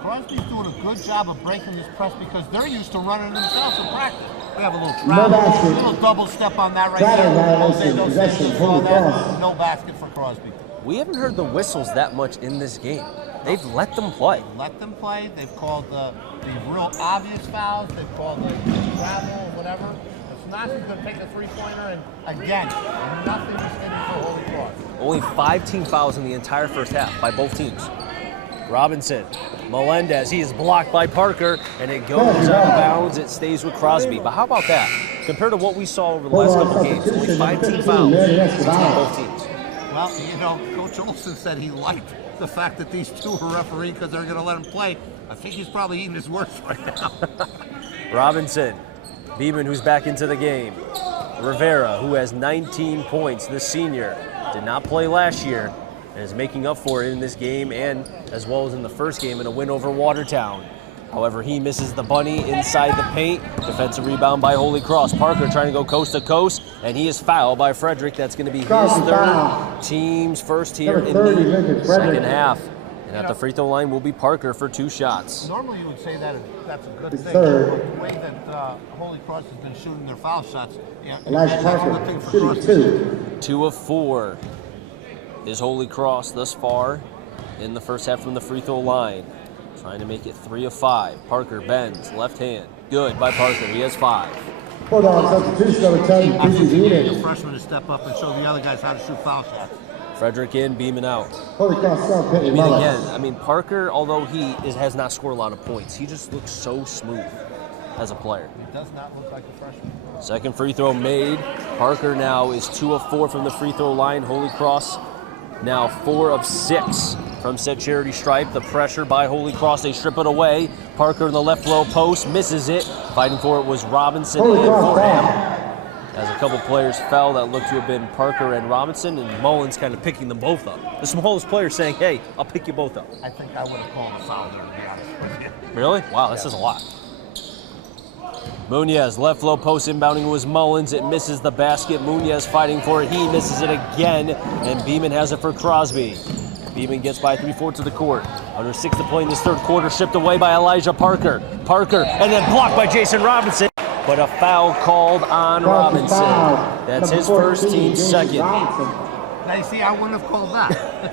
Crosby's doing a good job of breaking this press because they're used to running themselves in practice. They have a little travel, a little double step on that right there. Jose Dos Santos saw that. No basket for Crosby. We haven't heard the whistles that much in this game. They've let them play. Let them play. They've called the real obvious fouls. They've called the travel, whatever. Sanasi's going to take a three-pointer, and again, nothing is hitting for Holy Cross. Only 5 team fouls in the entire first half by both teams. Robinson, Melendez, he is blocked by Parker, and it goes out of bounds. It stays with Crosby. But how about that? compared to what we saw over the last couple games, only 5 team fouls between both teams. Well, you know, Coach Olson said he liked the fact that these two were refereeing because they're going to let him play. I think he's probably eating his words right now. Robinson, Beeman, who's back into the game. Rivera, who has 19 points, the senior, did not play last year and is making up for it in this game and as well as in the first game in a win over Watertown. However, he misses the bunny inside the paint. Defensive rebound by Holy Cross. Parker trying to go coast to coast, and he is fouled by Frederick. That's going to be his third, team's first here in the second half. And at the free throw line will be Parker for 2 shots. Normally you would say that that's a good thing. But the way that Holy Cross has been shooting their foul shots, that's a good thing for Crosby. 2 of 4 is Holy Cross thus far in the first half from the free throw line. Trying to make it 3 of 5. Parker bends, left hand. Good by Parker. He has 5. Hold on, substitution number 10. I think you need a freshman to step up and show the other guys how to shoot foul shots. Frederick in, Beeman out. Holy Cross, Again, Parker, although he has not scored a lot of points, he just looks so smooth as a player. He does not look like a freshman. Second free throw made. Parker now is 2 of 4 from the free throw line. Holy Cross now 4 of 6 from said charity stripe. The pressure by Holy Cross, they strip it away. Parker in the left low post, misses it. Fighting for it was Robinson and Fordham. As a couple players fell that looked to have been Parker and Robinson, and Mullins kind of picking them both up. The smallest player saying, hey, I'll pick you both up. I think I would have called a foul there, to be honest with you. Really? Wow, this is a lot. Munoz, left low post inbounding was Mullins. It misses the basket. Munoz fighting for it. He misses it again, and Beeman has it for Crosby. Beeman gets by 3-4 to the court. Under 6 to play in this third quarter, shipped away by Elijah Parker. Parker, and then blocked by Jason Robinson. But a foul called on Robinson. That's his first, team's second. Now you see, I wouldn't have called that.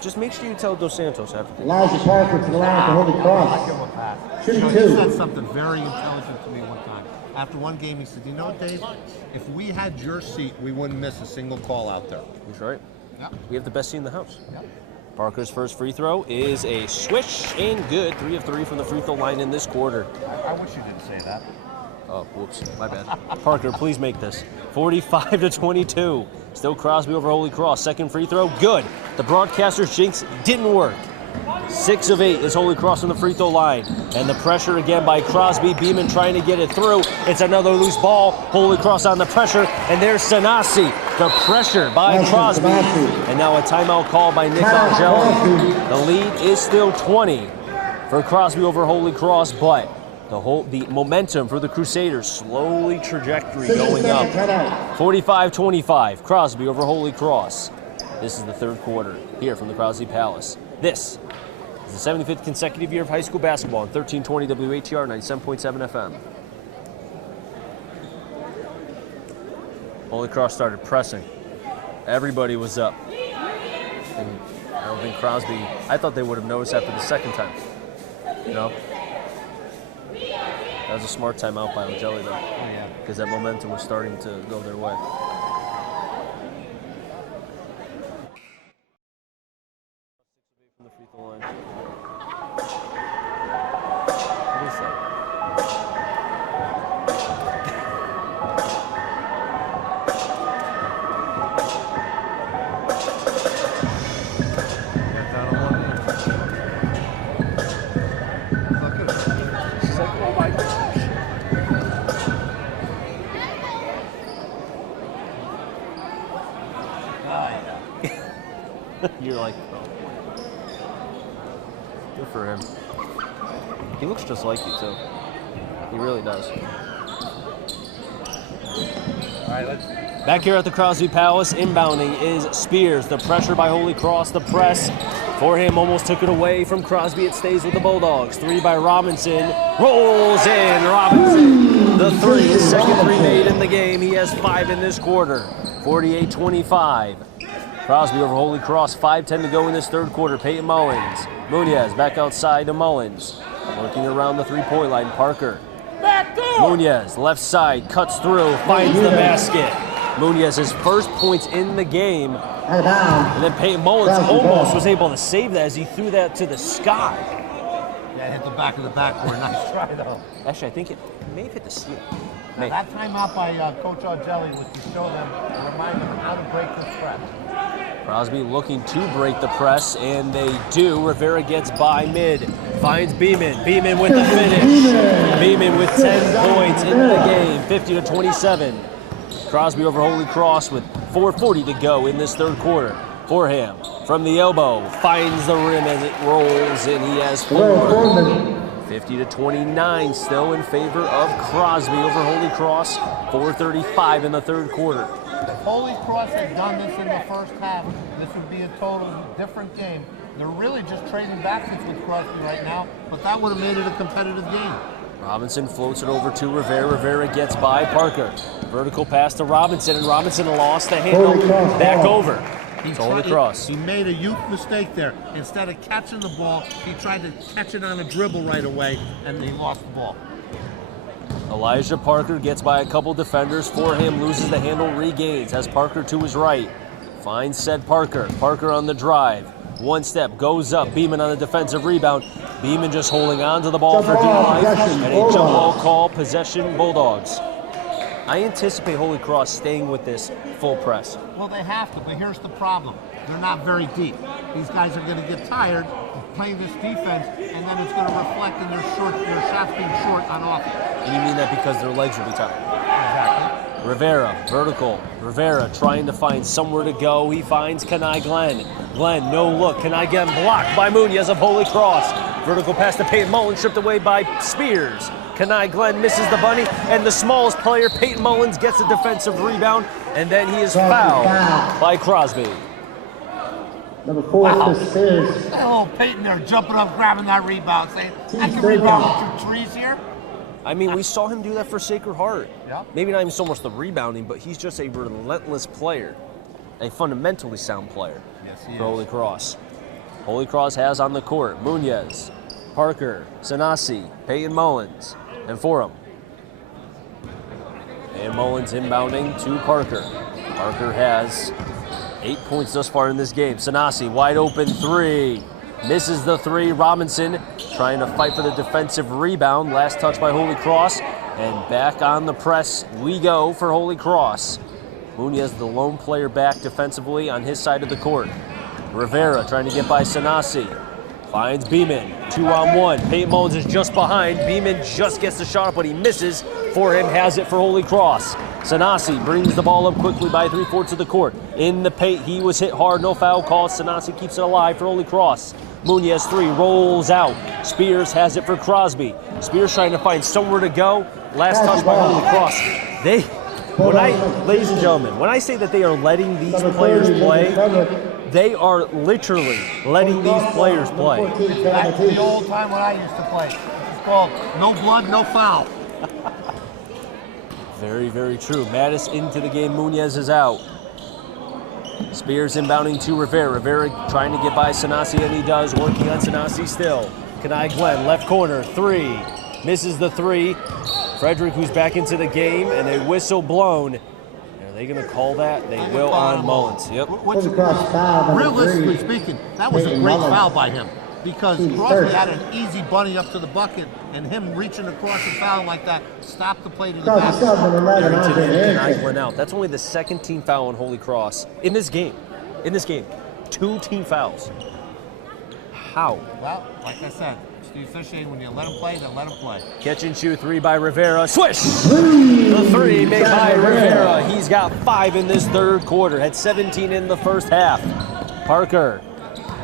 Just make sure you tell Dos Santos after this. Elijah Parker to the line for Holy Cross. I give him a pass. Shooting He 2. said something very intelligent to me one time. After one game, he said, you know, Dave, if we had your seat, we wouldn't miss a single call out there. He's right. Yeah. We have the best seat in the house. Yeah. Parker's first free throw is a swish and good. 3 of 3 from the free throw line in this quarter. I wish you didn't say that. Oh, whoops, my bad. Parker, please make this. 45 to 22. Still Crosby over Holy Cross. Second free throw, good. The broadcaster's jinx didn't work. 6 of 8 is Holy Cross on the free throw line. And the pressure again by Crosby. Beeman trying to get it through. It's another loose ball. Holy Cross on the pressure. And there's Sanasi. The pressure by Crosby. And now a timeout call by Nick Angeli. The lead is still 20 for Crosby over Holy Cross, but the momentum for the Crusaders, slowly trajectory going up. 45-25, Crosby over Holy Cross. This is the third quarter here from the Crosby Palace. This is the 75th consecutive year of high school basketball on 1320 WHR 97.7 FM. Holy Cross started pressing. Everybody was up. And I don't think Crosby, I thought they would have noticed after the second time. You know? That was a smart timeout by Angeli, though. Oh, yeah. Because that momentum was starting to go their way. From the free throw line. What is that? She's like, oh my gosh. You're like, oh boy. Good for him. He looks just like you, too. He really does. All right, let's. Back here at the Crosby Palace, inbounding is Spears. The pressure by Holy Cross, the press for him almost took it away from Crosby. It stays with the Bulldogs. 3 by Robinson. Rolls in. Robinson. The 3, his second 3 made in the game. He has 5 in this quarter. 48-25. Crosby over Holy Cross. 5:10 to go in this third quarter. Peyton Mullins. Munoz back outside to Mullins. Working around the 3-point line. Parker. Munoz, left side, cuts through, finds the basket. Munoz's first points in the game. And then Peyton Mullins almost was able to save that as he threw that to the sky. Yeah, hit the back of the backboard. Nice try, though. Actually, I think it may have hit the ceiling. Now, that timeout by Coach Argelli was to show them, to remind them how to break this press. Crosby looking to break the press, and they do. Rivera gets by mid, finds Beeman. Beeman with the finish. Beeman with 10 points in the game, 50-27. Crosby over Holy Cross with 4:40 to go in this third quarter. Foreham from the elbow, finds the rim as it rolls in. He has 4. 50-29 still in favor of Crosby over Holy Cross. 4:35 in the third quarter. If Holy Cross had done this in the first half, this would be a totally different game. They're really just trading baskets with Crosby right now, but that would have made it a competitive game. Robinson floats it over to Rivera. Rivera gets by Parker. Vertical pass to Robinson, and Robinson lost the handle. Back over. Holy Cross. He made a youth mistake there. Instead of catching the ball, he tried to catch it on a dribble right away, and he lost the ball. Elijah Parker gets by a couple defenders. Foreham loses the handle, regains. Has Parker to his right. Finds said Parker. Parker on the drive. One step, goes up. Beeman on the defensive rebound. Beeman just holding on to the ball for dear life. And a jump ball call, possession Bulldogs. I anticipate Holy Cross staying with this full press. Well, they have to, but here's the problem. They're not very deep. These guys are going to get tired of playing this defense, and then it's going to reflect in their shots being short on offense. And you mean that because their legs will be tired? Exactly. Rivera, vertical. Rivera trying to find somewhere to go. He finds Kenai Glenn. Glenn, no look. Kenai Glenn blocked by Munoz of Holy Cross. Vertical pass to Peyton Mullins, stripped away by Spears. Kenai Glenn misses the bunny, and the smallest player, Peyton Mullins, gets a defensive rebound, and then he is fouled by Crosby. Number 4 is Spears. That little Peyton there jumping up, grabbing that rebound, saying, I can rebound with 2 trees here. I mean, we saw him do that for Sacred Heart. Yep. Maybe not even so much the rebounding, but he's just a relentless player, a fundamentally sound player for Holy Cross. Holy Cross has on the court Munoz, Parker, Sanasi, Peyton Mullins, and Forum. And Mullins inbounding to Parker. Parker has 8 points thus far in this game. Sanasi, wide open 3. Misses the 3. Robinson trying to fight for the defensive rebound. Last touch by Holy Cross. And back on the press we go for Holy Cross. Munoz, the lone player back defensively on his side of the court. Rivera trying to get by Sanasi. Finds Beeman, 2-on-1. Peyton Mullins is just behind. Beeman just gets the shot up, but he misses. Foreham has it for Holy Cross. Sanasi brings the ball up quickly by 3/4 of the court. In the paint, he was hit hard, no foul call. Sanasi keeps it alive for Holy Cross. Munoz 3 rolls out. Spears has it for Crosby. Spears trying to find somewhere to go. Last touch by Holy Cross. Ladies and gentlemen, when I say that they are letting these players play, they are literally letting these players play. That's the old time when I used to play. It's called no blood, no foul. Very, very true. Mattis into the game. Munoz is out. Spears inbounding to Rivera. Rivera trying to get by Sanasi, and he does. Working on Sanasi still. Kenai Glenn, left corner, 3. Misses the 3. Frederick, who's back into the game, and a whistle blown. Are they going to call that? They will on Mullins. Yep. Realistically speaking, that was a great foul by him because Crosby had an easy bunny up to the bucket, and him reaching across and fouling like that stopped the play to the basket. Kenai Glenn out. That's only the second team foul on Holy Cross in this game. 2 team fouls. How? Well, like I said, Steve Fisher, when you let him play, then let him play. Catch and shoot 3 by Rivera. Swish! The 3 made by Rivera. He's got 5 in this third quarter. Had 17 in the first half. Parker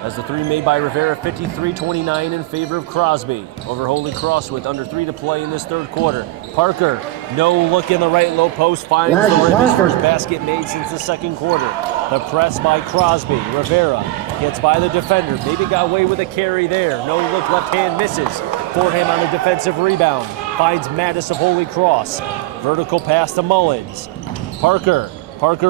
has the 3 made by Rivera. 53-29 in favor of Crosby over Holy Cross with under 3 to play in this third quarter. Parker, no look in the right low post, finds the rim. His first basket made since the second quarter. The press by Crosby. Rivera gets by the defender. Maybe got away with a carry there. No look, left hand misses. Foreham on a defensive rebound. Finds Mattis of Holy Cross. Vertical pass to Mullins. Parker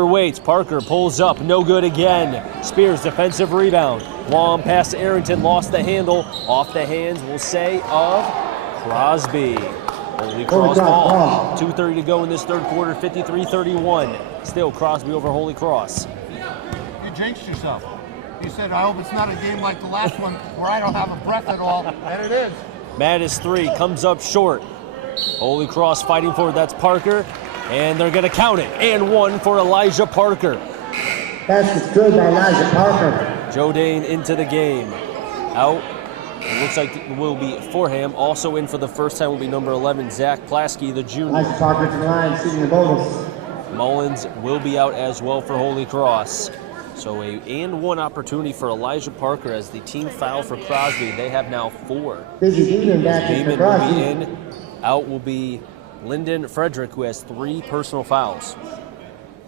waits. Parker pulls up. No good again. Spears defensive rebound. Long pass to Arrington. Lost the handle. Off the hands, we'll say, of Crosby. Holy Cross ball. 2:30 to go in this third quarter. 53-31. Still Crosby over Holy Cross. You jinxed yourself. You said, I hope it's not a game like the last one where I don't have a breath at all. And it is. Mattis 3 comes up short. Holy Cross fighting for it. That's Parker. And they're going to count it. And 1 for Elijah Parker. Basket's good by Elijah Parker. Joe Dane into the game. Out. It looks like it will be Forham. Also in for the first time will be number 11, Zach Plasky, the junior. Elijah Parker to the line, shooting the bonus. Mullins will be out as well for Holy Cross. So a and 1 opportunity for Elijah Parker as the team foul for Crosby. They have now 4. Busy Beeman back in for Beeman will be Crosby. in. Out will be Lyndon Frederick, who has 3 personal fouls.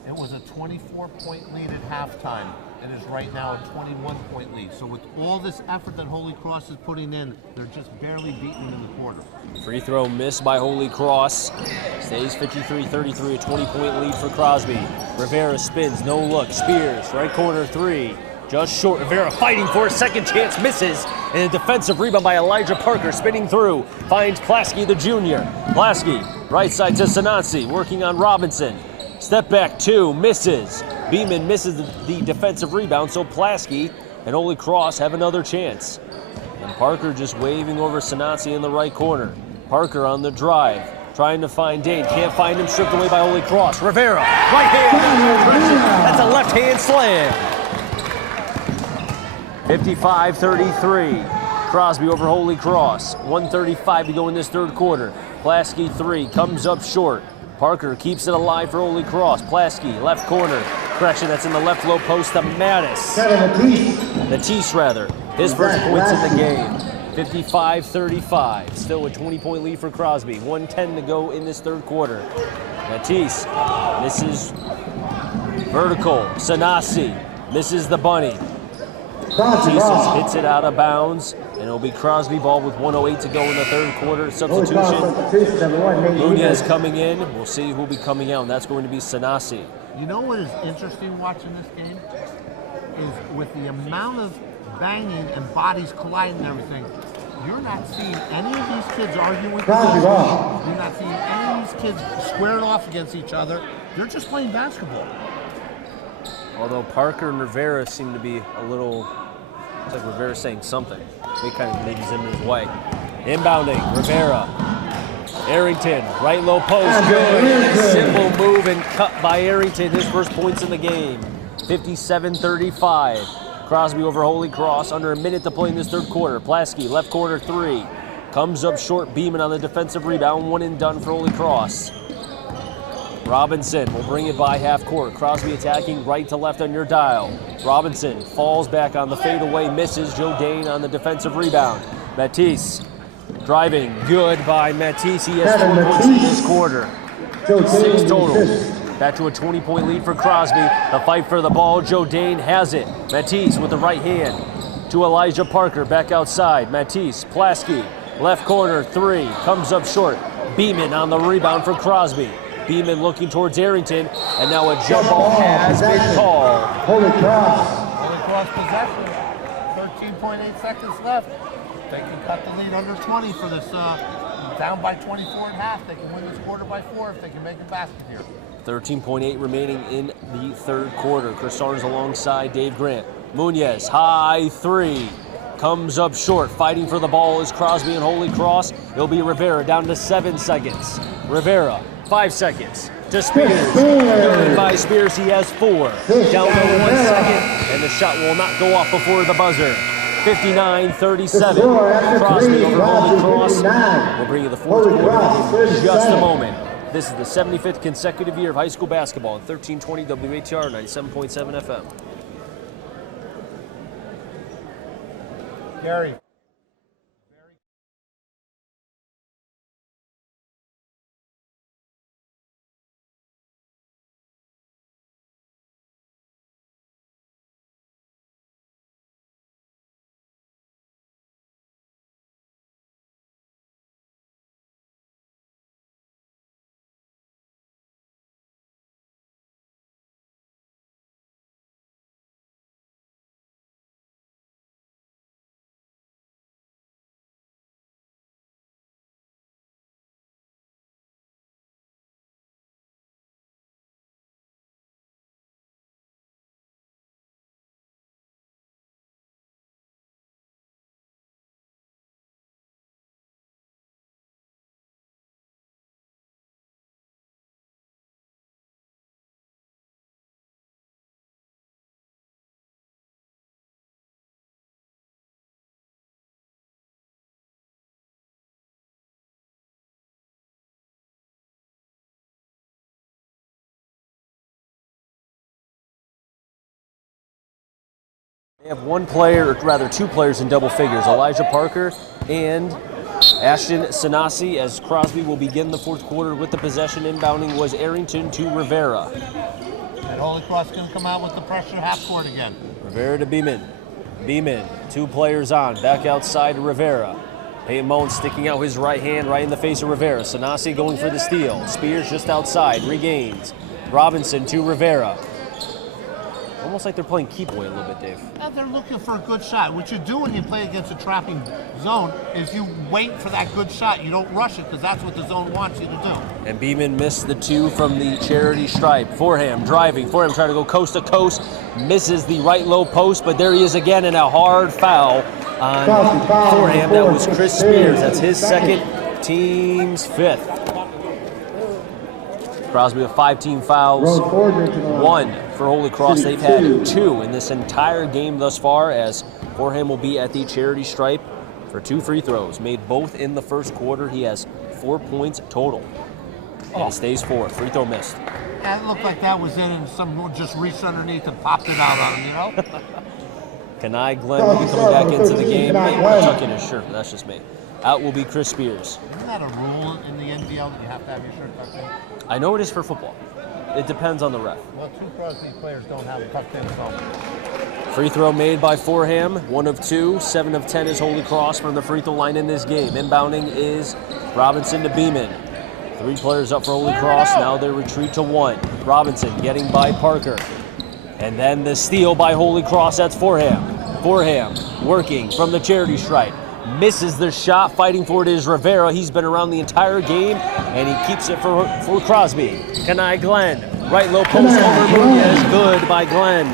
It was a 24-point lead at halftime. It is right now a 21-point lead. So with all this effort that Holy Cross is putting in, they're just barely beating in the quarter. Free throw missed by Holy Cross. Stays 53-33, a 20-point lead for Crosby. Rivera spins, no look. Spears, right corner 3. Just short. Rivera fighting for a second chance, misses. And a defensive rebound by Elijah Parker, spinning through. Finds Plasky, the junior. Plasky, right side to Sanansi, working on Robinson. Step back 2, misses. Beeman misses the defensive rebound, so Plasky and Holy Cross have another chance. And Parker just waving over Sanansi in the right corner. Parker on the drive, trying to find Dane. Can't find him, stripped away by Holy Cross. Rivera, right hand. That's a left hand slam. 55-33. Crosby over Holy Cross. 1:35 to go in this third quarter. Plasky 3, comes up short. Parker keeps it alive for Holy Cross. Plasky, left corner. Correction, that's in the left low post to Mattis. Matisse, rather. His first points in the game. 55-35. Still a 20-point lead for Crosby. 1:10 to go in this third quarter. Matisse misses vertical. Sanasi misses the bunny. Matisse hits it out of bounds. And it'll be Crosby ball with 1:08 to go in the third quarter. Substitution. Nunez coming in. We'll see who'll be coming out, and that's going to be Sanasi. You know what is interesting watching this game? Is with the amount of banging and bodies colliding and everything, you're not seeing any of these kids arguing with each other. You're not seeing any of these kids squaring off against each other. They're just playing basketball. Although Parker and Rivera seem to be a little, it's like Rivera's saying something. He kind of leads him his way. Inbounding, Rivera. Arrington, right low post, good. Simple move and cut by Arrington, his first points in the game. 57-35. Crosby over Holy Cross, under a minute to play in this third quarter. Plasky, left corner 3. Comes up short, Beeman on the defensive rebound, 1 and done for Holy Cross. Robinson will bring it by half court. Crosby attacking right to left on your dial. Robinson falls back on the fadeaway, misses. Joe Dane on the defensive rebound. Matisse driving, good by Matisse. He has 4 points in this quarter. 6 total. Back to a 20-point lead for Crosby. The fight for the ball. Joe Dane has it. Matisse with the right hand to Elijah Parker. Back outside. Matisse, Plasky, left corner 3. Comes up short. Beeman on the rebound for Crosby. Beeman looking towards Arrington, and now a jump ball has been called. Holy Cross. Holy Cross possession. 13.8 seconds left. They can cut the lead under 20 for this. Down by 24 and a half. They can win this quarter by 4 if they can make a basket here. 13.8 remaining in the third quarter. Chris Sarnes alongside Dave Grant. Munoz, high 3. Comes up short. Fighting for the ball is Crosby and Holy Cross. It'll be Rivera down to 7 seconds. Rivera, 5 seconds to Spears. Good by Spears, he has 4. Down to 1 second, and the shot will not go off before the buzzer. 59-37. Crosby over Holy Cross. We'll bring you the fourth quarter in just a moment. This is the 75th consecutive year of high school basketball on 1320 WATR 97.7 FM. Gary. They have one player, or rather two players in double figures, Elijah Parker and Ashton Sanasi, as Crosby will begin the fourth quarter with the possession. Inbounding was Arrington to Rivera. And Holy Cross can come out with the pressure half court again. Rivera to Beeman. Beeman, two players on, back outside to Rivera. Peyton Mullins sticking out his right hand right in the face of Rivera. Sanasi going for the steal. Spears just outside, regains. Robinson to Rivera. Almost like they're playing keep away a little bit, Dave. They're looking for a good shot. What you do when you play against a trapping zone is you wait for that good shot. You don't rush it because that's what the zone wants you to do. And Beeman missed the two from the charity stripe. Foreham driving. Foreham trying to go coast to coast. Misses the right low post, but there he is again in a hard foul on Foreham. That was Chris Spears. That's his second, team's fifth. Crosby with 5 team fouls, 1 for Holy Cross. They've had 2 in this entire game thus far, as Foreham will be at the charity stripe for 2 free throws. Made both in the first quarter. He has 4 points total. And it stays 4. Free throw missed. Yeah, it looked like that was in and someone just reached underneath and popped it out on him, you know? Kenai Glenn will be coming back into the game. Tucking his shirt, but that's just me. Out will be Chris Spears. Isn't that a rule in the NBL that you have to have your shirt tucked in? I know it is for football. It depends on the ref. Well, 2 Crosby players don't have it tucked in, so. Free throw made by Foreham, 1 of 2. 7 of 10 is Holy Cross from the free throw line in this game. Inbounding is Robinson to Beeman. 3 players up for Holy Cross. Now they retreat to 1. Robinson getting by Parker. And then the steal by Holy Cross. That's Foreham. Foreham working from the charity stripe. Misses the shot. Fighting for it is Rivera. He's been around the entire game, and he keeps it for Crosby. Kenai Glenn. Right low post over Munoz. Good by Glenn.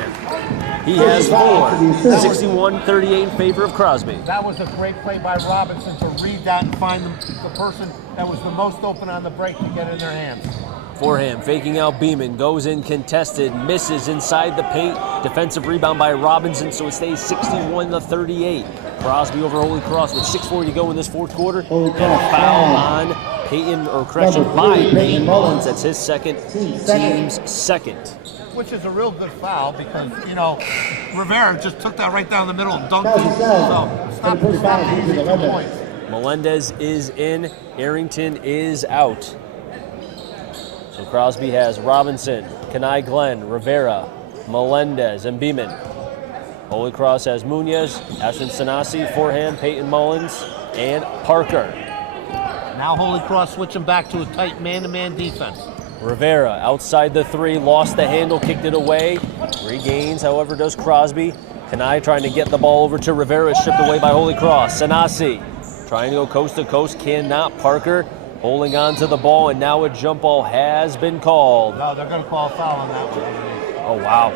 He has 4. 61-38 in favor of Crosby. That was a great play by Robinson to read that and find the person that was the most open on the break to get in their hands. Foreham faking out Beeman, goes in contested, misses inside the paint. Defensive rebound by Robinson, so it stays 61-38. Crosby over Holy Cross with 6:40 to go in this fourth quarter. And a foul on by Peyton Mullins. That's his second, team's second. Which is a real good foul because, you know, Rivera just took that right down the middle and dunked it. So stop the easy 2 points. Melendez is in, Arrington is out. So Crosby has Robinson, Kenai Glenn, Rivera, Melendez, and Beeman. Holy Cross has Munoz, Ashton Sanasi, Foreham, Peyton Mullins, and Parker. Now Holy Cross switching back to a tight man-to-man defense. Rivera outside the 3, lost the handle, kicked it away. Regains, however, does Crosby. Kenai trying to get the ball over to Rivera, stripped away by Holy Cross. Sanasi trying to go coast to coast, cannot. Parker holding on to the ball, and now a jump ball has been called. No, they're going to call a foul on that one. Oh, wow.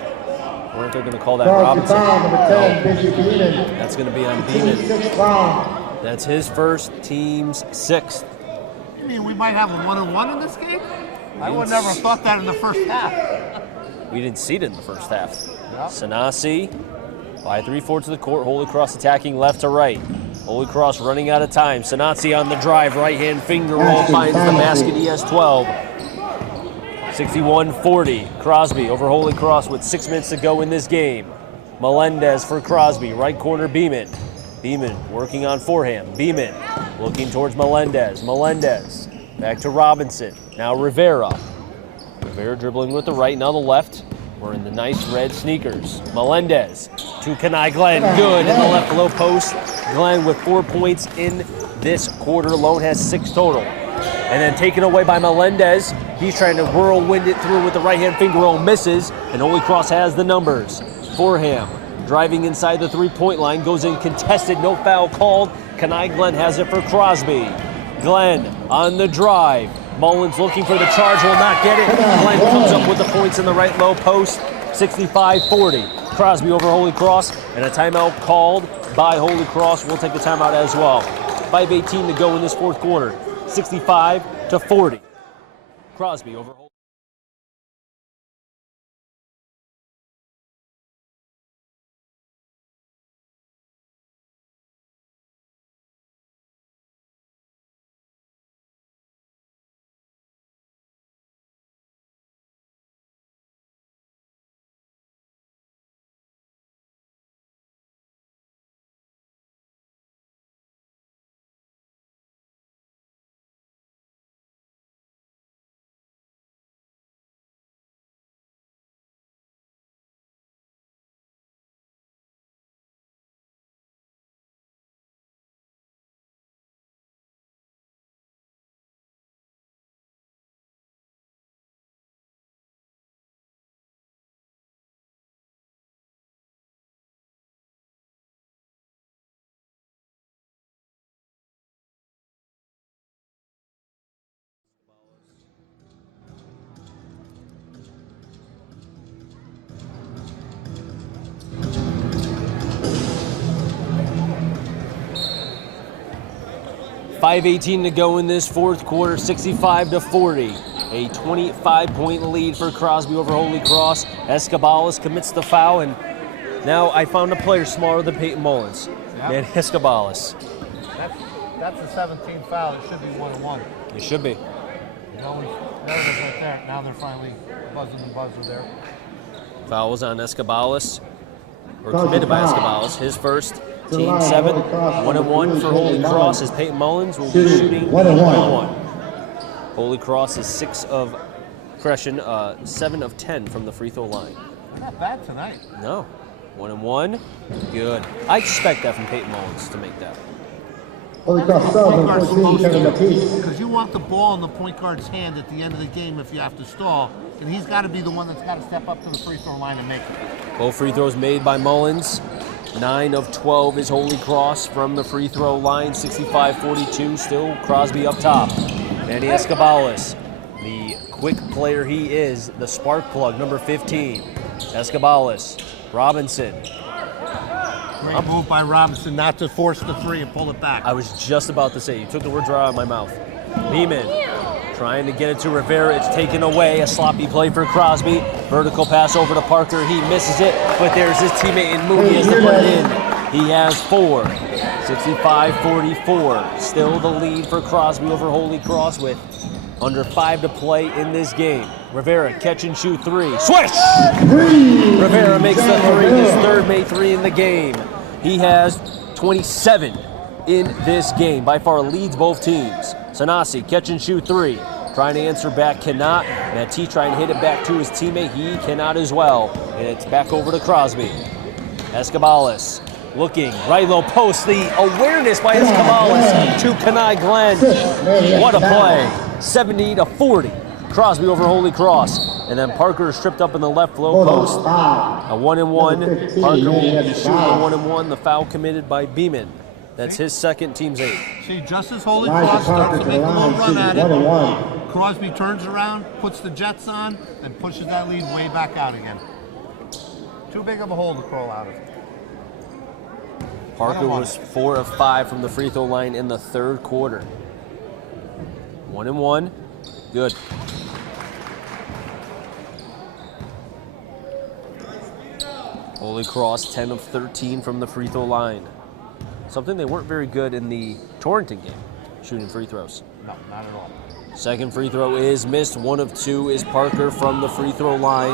I wonder if they're going to call that Robinson. That's going to be on Beeman. That's his first, team's 6th. You mean we might have a 1-on-1 in this game? I would never have thought that in the first half. We didn't see it in the first half. Yep. Sanasi by 3/4 of the court. Holy Cross attacking left to right. Holy Cross running out of time. Sanasi on the drive. Right-hand finger roll finds the basket. He has 12. 61-40. Crosby over Holy Cross with 6 minutes to go in this game. Melendez for Crosby. Right corner Beeman. Beeman working on Foreham. Beeman looking towards Melendez. Melendez back to Robinson. Now Rivera. Rivera dribbling with the right, now the left. We're in the nice red sneakers. Melendez to Kenai Glenn. Good in the left low post. Glenn with 4 points in this quarter alone, has 6 total. And then taken away by Melendez. He's trying to whirlwind it through with the right-hand finger roll, misses, and Holy Cross has the numbers. Foreham driving inside the 3-point line, goes in contested, no foul called. Kenai Glenn has it for Crosby. Glenn on the drive. Mullins looking for the charge, will not get it. Glenn comes up with the points in the right low post, 65-40. Crosby over Holy Cross, and a timeout called by Holy Cross. We'll take the timeout as well. 5:18 to go in this fourth quarter, 65-40. Crosby over Holy Cross. 5:18 to go in this fourth quarter, 65-40. A 25-point lead for Crosby over Holy Cross. Escobalis commits the foul, and now I found a player smaller than Peyton Mullins. Man, Escobalis. That's the 17th foul. It should be 1-1. It should be. No one's right there. Now they're finally buzzing the buzzer there. Foul was on Escobalis, or committed by Escobalis. His first, team 7, 1-1 for Holy Cross as Peyton Mullins will be shooting 1-1. Holy Cross is 7 of 10 from the free throw line. Not bad tonight. No. 1-1. Good. I expect that from Peyton Mullins to make that. Holy Cross South on 14, Kevin Matisse. Because you want the ball in the point guard's hand at the end of the game if you have to stall, and he's got to be the one that's got to step up to the free throw line and make it. Both free throws made by Mullins. 9 of 12 is Holy Cross from the free throw line. 65-42. Still Crosby up top. Manny Escobalis, the quick player he is, the spark plug, number 15. Escobalis, Robinson. Great move by Robinson not to force the three and pull it back. I was just about to say, you took the words right out of my mouth. Beeman trying to get it to Rivera. It's taken away. A sloppy play for Crosby. Vertical pass over to Parker. He misses it, but there's his teammate in Mooney as the put it in. He has 4. 65-44. Still the lead for Crosby over Holy Cross with under 5 to play in this game. Rivera catch and shoot 3. Swish! Rivera makes the 3. His third made 3 in the game. He has 27 in this game. By far leads both teams. Sanasi catch and shoot 3. Trying to answer back, cannot. Matisse trying to hit it back to his teammate. He cannot as well. And it's back over to Crosby. Escobalis looking, right low post. The awareness by Escobalis to Kenai Glenn. What a play. 70-40. Crosby over Holy Cross. And then Parker is stripped up in the left low post. A 1-1. Parker will be shooting a 1-1. The foul committed by Beeman. That's his second, team's 8. See, just as Holy Cross starts to make a little run at it, Crosby turns around, puts the Jets on, and pushes that lead way back out again. Too big of a hole to crawl out of. Parker was 4 of 5 from the free throw line in the third quarter. 1-1. Good. Holy Cross 10 of 13 from the free throw line. Something they weren't very good in the Torrington game, shooting free throws. No, not at all. Second free throw is missed. 1 of 2 is Parker from the free throw line.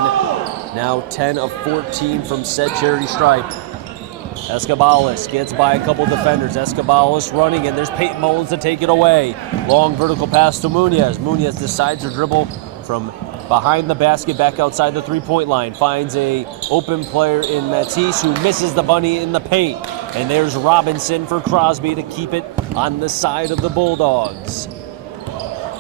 Now 10 of 14 from said charity stripe. Escobalis gets by a couple defenders. Escobalis running, and there's Peyton Mullins to take it away. Long vertical pass to Munoz. Munoz decides to dribble from behind the basket back outside the three-point line. Finds a open player in Matisse who misses the bunny in the paint. And there's Robinson for Crosby to keep it on the side of the Bulldogs.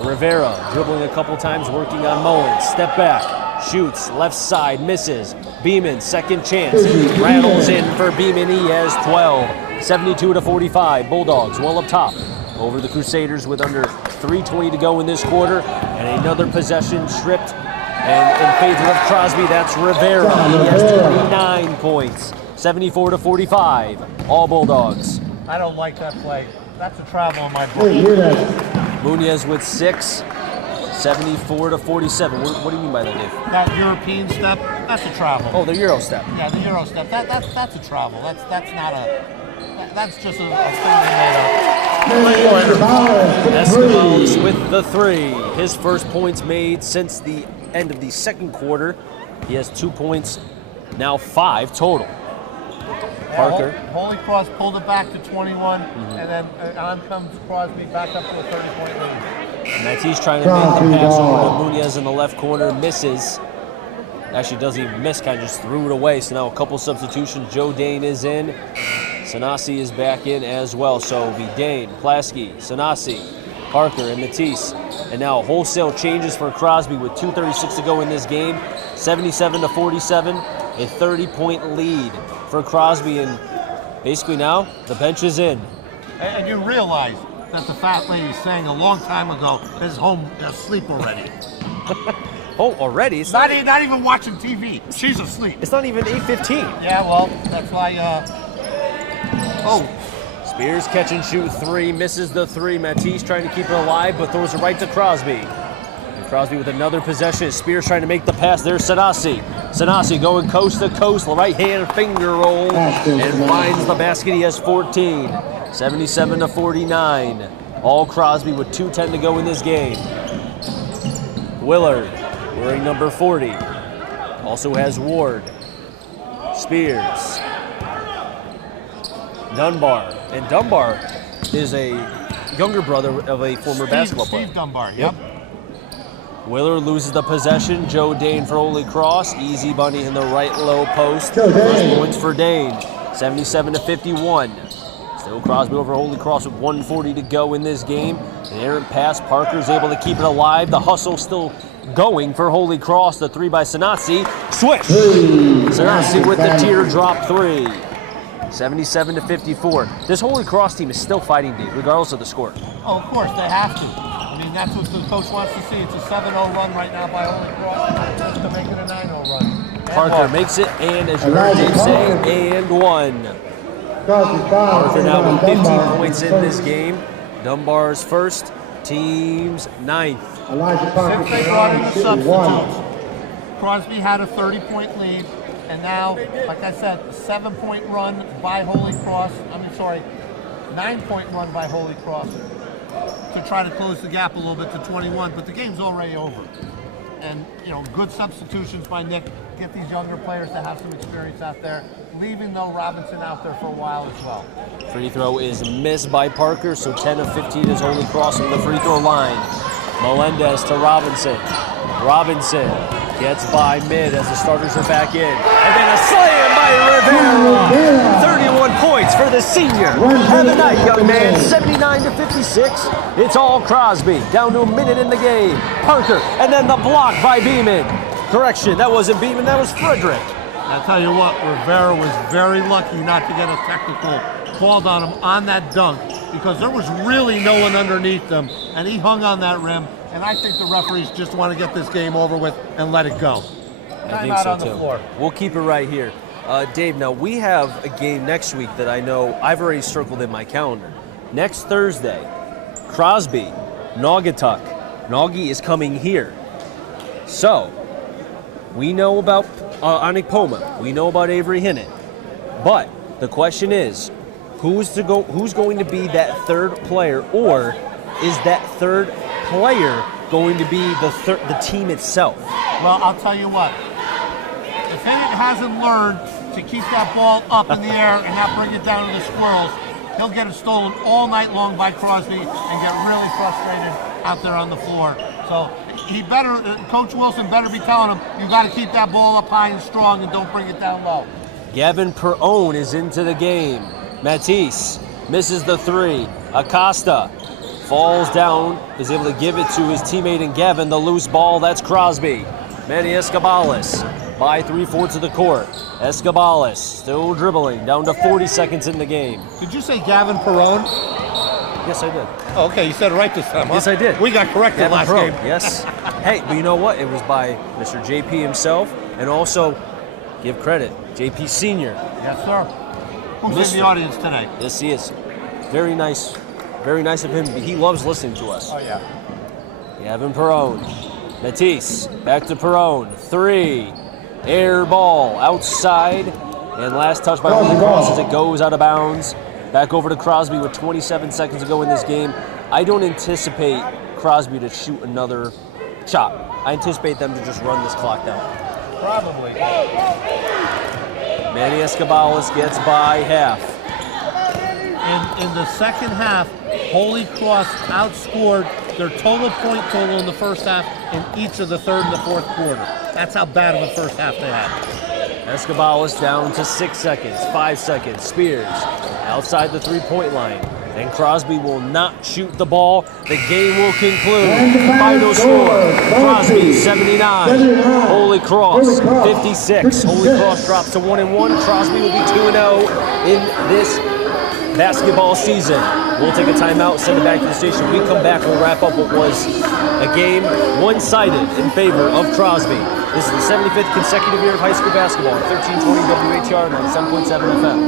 Rivera dribbling a couple times, working on Mullins. Step back, shoots, left side, misses. Beeman, second chance, rattles in for Beeman. He has 12, 72-45. Bulldogs well up top over the Crusaders with under 3:20 to go in this quarter. And another possession stripped. And in favor of Crosby, that's Rivera. He has 29 points, 74-45. All Bulldogs. I don't like that play. That's a travel on my book. Munoz with 6, 74-47. What do you mean by that, Dave? That European step, that's a travel. Oh, the Euro step. Yeah, the Euro step. That's a travel. That's not a. That's just a thing they made up. Escobalis with the 3. His first points made since the end of the second quarter. He has 2 points, now 5 total. Parker. Holy Cross pulled it back to 21, and then on comes Crosby back up to a 30-point lead. Matisse trying to make the pass over to Munoz in the left corner, misses. Actually doesn't even miss, kind of just threw it away. So now a couple substitutions. Joe Dane is in. Sanasi is back in as well. So it'll be Dane, Plasky, Sanasi, Parker, and Matisse. And now wholesale changes for Crosby with 2:36 to go in this game. 77-47, a 30-point lead for Crosby. And basically now the bench is in. And you realize that the fat lady sang a long time ago is home asleep already. Oh, already? It's not even watching TV. She's asleep. It's not even 8:15. Yeah, well, that's why. Spears catch and shoot three, misses the three. Matisse trying to keep it alive, but throws it right to Crosby. And Crosby with another possession. Spears trying to make the pass. There's Sanasi. Sanasi going coast to coast, right hand finger roll, and finds the basket. He has 14, 77-49. All Crosby with 2:10 to go in this game. Willard wearing number 40. Also has Ward. Spears. Dunbar. And Dunbar is a younger brother of a former basketball player. Steve Dunbar, yep. Willard loses the possession. Joe Dane for Holy Cross. Easy bunny in the right low post. Joe Dane. First points for Dane. 77-51. Still Crosby over Holy Cross with 1:40 to go in this game. An errant pass. Parker's able to keep it alive. The hustle still going for Holy Cross. The three by Sanasi. Switch. Sanasi with the teardrop three. 77-54. This Holy Cross team is still fighting deep, regardless of the score. Oh, of course, they have to. I mean, that's what the coach wants to see. It's a 7-0 run right now by Holy Cross, just to make it a 9-0 run. And Parker makes it, and as you heard Dave say, and one. Parker now with 15 points in this game. Dunbar's first, team's ninth. Since they brought in the substitutes, Crosby had a 30-point lead, and now, like I said, a 7-point run by Holy Cross. 9-point run by Holy Cross to try to close the gap a little bit to 21, but the game's already over. And, good substitutions by Nick. Get these younger players to have some experience out there, leaving, though, Robinson out there for a while as well. Free throw is missed by Parker, so 10 of 15 is Holy Cross on the free throw line. Melendez to Robinson. Robinson gets by mid as the starters are back in. And then a slam by Rivera. 31 points for the senior. Have a night, young man. 79-56. It's all Crosby. Down to a minute in the game. Parker, and then the block by Beeman. Correction, that wasn't Beeman, that was Frederick. I'll tell you what, Rivera was very lucky not to get a technical called on him on that dunk, because there was really no one underneath them, and he hung on that rim, and I think the referees just want to get this game over with and let it go. I think so too. We'll keep it right here. Dave, now we have a game next week that I know I've already circled in my calendar. Next Thursday, Crosby, Naugatuck. Naughty is coming here. So, we know about Anik Poma. We know about Avery Hinnant. But the question is, who's going to be that third player, or is that third player going to be the team itself? Well, I'll tell you what. If Hinnant hasn't learned to keep that ball up in the air and not bring it down to the squirrels, he'll get it stolen all night long by Crosby and get really frustrated out there on the floor. So Coach Wilson better be telling him, you got to keep that ball up high and strong and don't bring it down low. Gavin Perone is into the game. Matisse misses the three. Acosta falls down, is able to give it to his teammate and Gavin. The loose ball, that's Crosby. Manny Escobalis by 3/4 of the court. Escobalis still dribbling, down to 40 seconds in the game. Did you say Gavin Perone? Yes, I did. Oh, okay, you said it right this time, huh? Yes, I did. We got corrected Gavin last Perone, game. yes. Hey, but you know what? It was by Mr. JP himself, and also, give credit, JP Sr. Yes, sir. Who's in the audience today? Yes, he is. Very nice of him. He loves listening to us. Oh, yeah. Gavin Perone. Matisse, back to Perone. Three. Air ball outside. And last touch by Holy Cross as it goes out of bounds. Back over to Crosby with 27 seconds to go in this game. I don't anticipate Crosby to shoot another shot. I anticipate them to just run this clock down. Probably. Manny Escobalis gets by half. In the second half, Holy Cross outscored their total point total in the first half in each of the third and the fourth quarter. That's how bad of a first half they had. Escobalis down to 6 seconds, 5 seconds. Spears outside the three-point line. And Crosby will not shoot the ball. The game will conclude. Final score, Crosby 79, Holy Cross 56. Holy Cross drops to 1-1. Crosby will be 2-0 in this basketball season. We'll take a timeout, send it back to the station. When we come back, we'll wrap up what was a game one-sided in favor of Crosby. This is the 75th consecutive year of high school basketball on 1320 WHR 97.7 FM.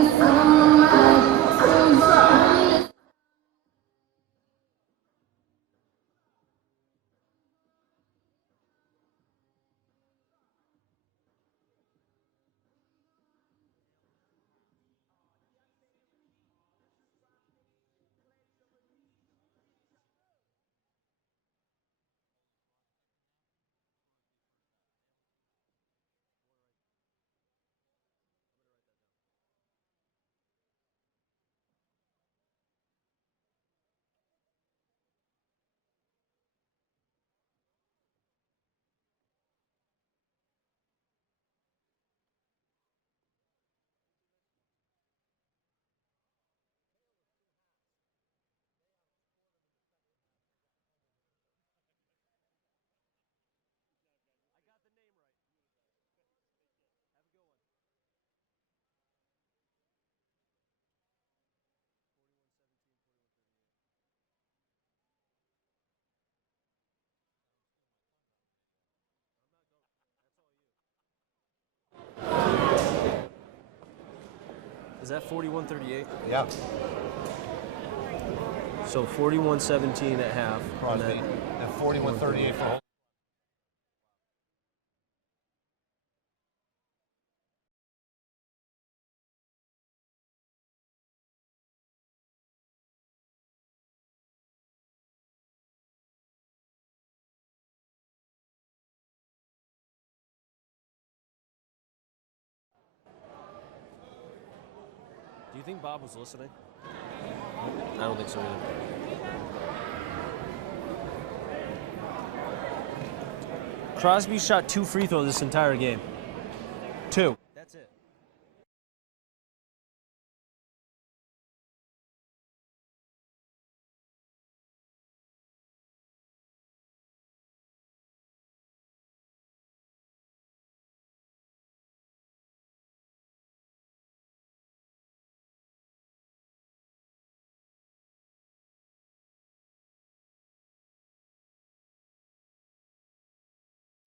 that 41-38? Yeah. So 41-17 at half. Crosby. And 41-38 for Holy. Do you think Bob was listening? I don't think so either. Crosby shot 2 free throws this entire game. 2. That's it.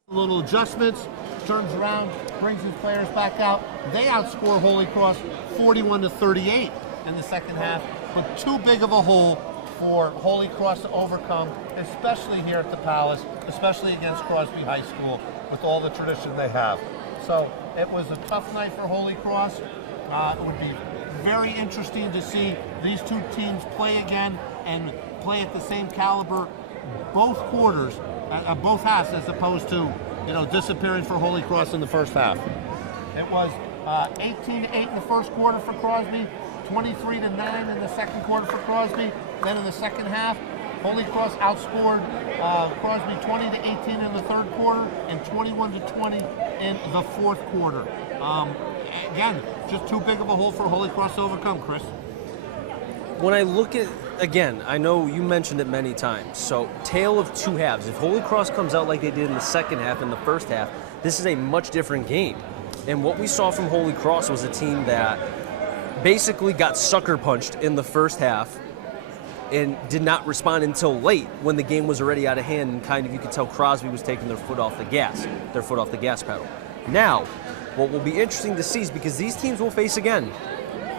Little adjustments, turns around, brings his players back out. They outscore Holy Cross 41-38 in the second half, but too big of a hole for Holy Cross to overcome, especially here at the Palace, especially against Crosby High School with all the tradition they have. So it was a tough night for Holy Cross. It would be very interesting to see these two teams play again and play at the same caliber both quarters, both halves, as opposed to disappearing for Holy Cross in the first half. It was 18-8 in the first quarter for Crosby, 23-9 in the second quarter for Crosby. Then in the second half, Holy Cross outscored Crosby 20-18 in the third quarter and 21-20 in the fourth quarter. Again, just too big of a hole for Holy Cross to overcome, Chris. When I look at, again, I know you mentioned it many times, so tale of two halves. If Holy Cross comes out like they did in the second half and the first half, this is a much different game. And what we saw from Holy Cross was a team that basically got sucker punched in the first half and did not respond until late when the game was already out of hand, and kind of you could tell Crosby was taking their foot off the gas pedal. Now, what will be interesting to see is because these teams will face again.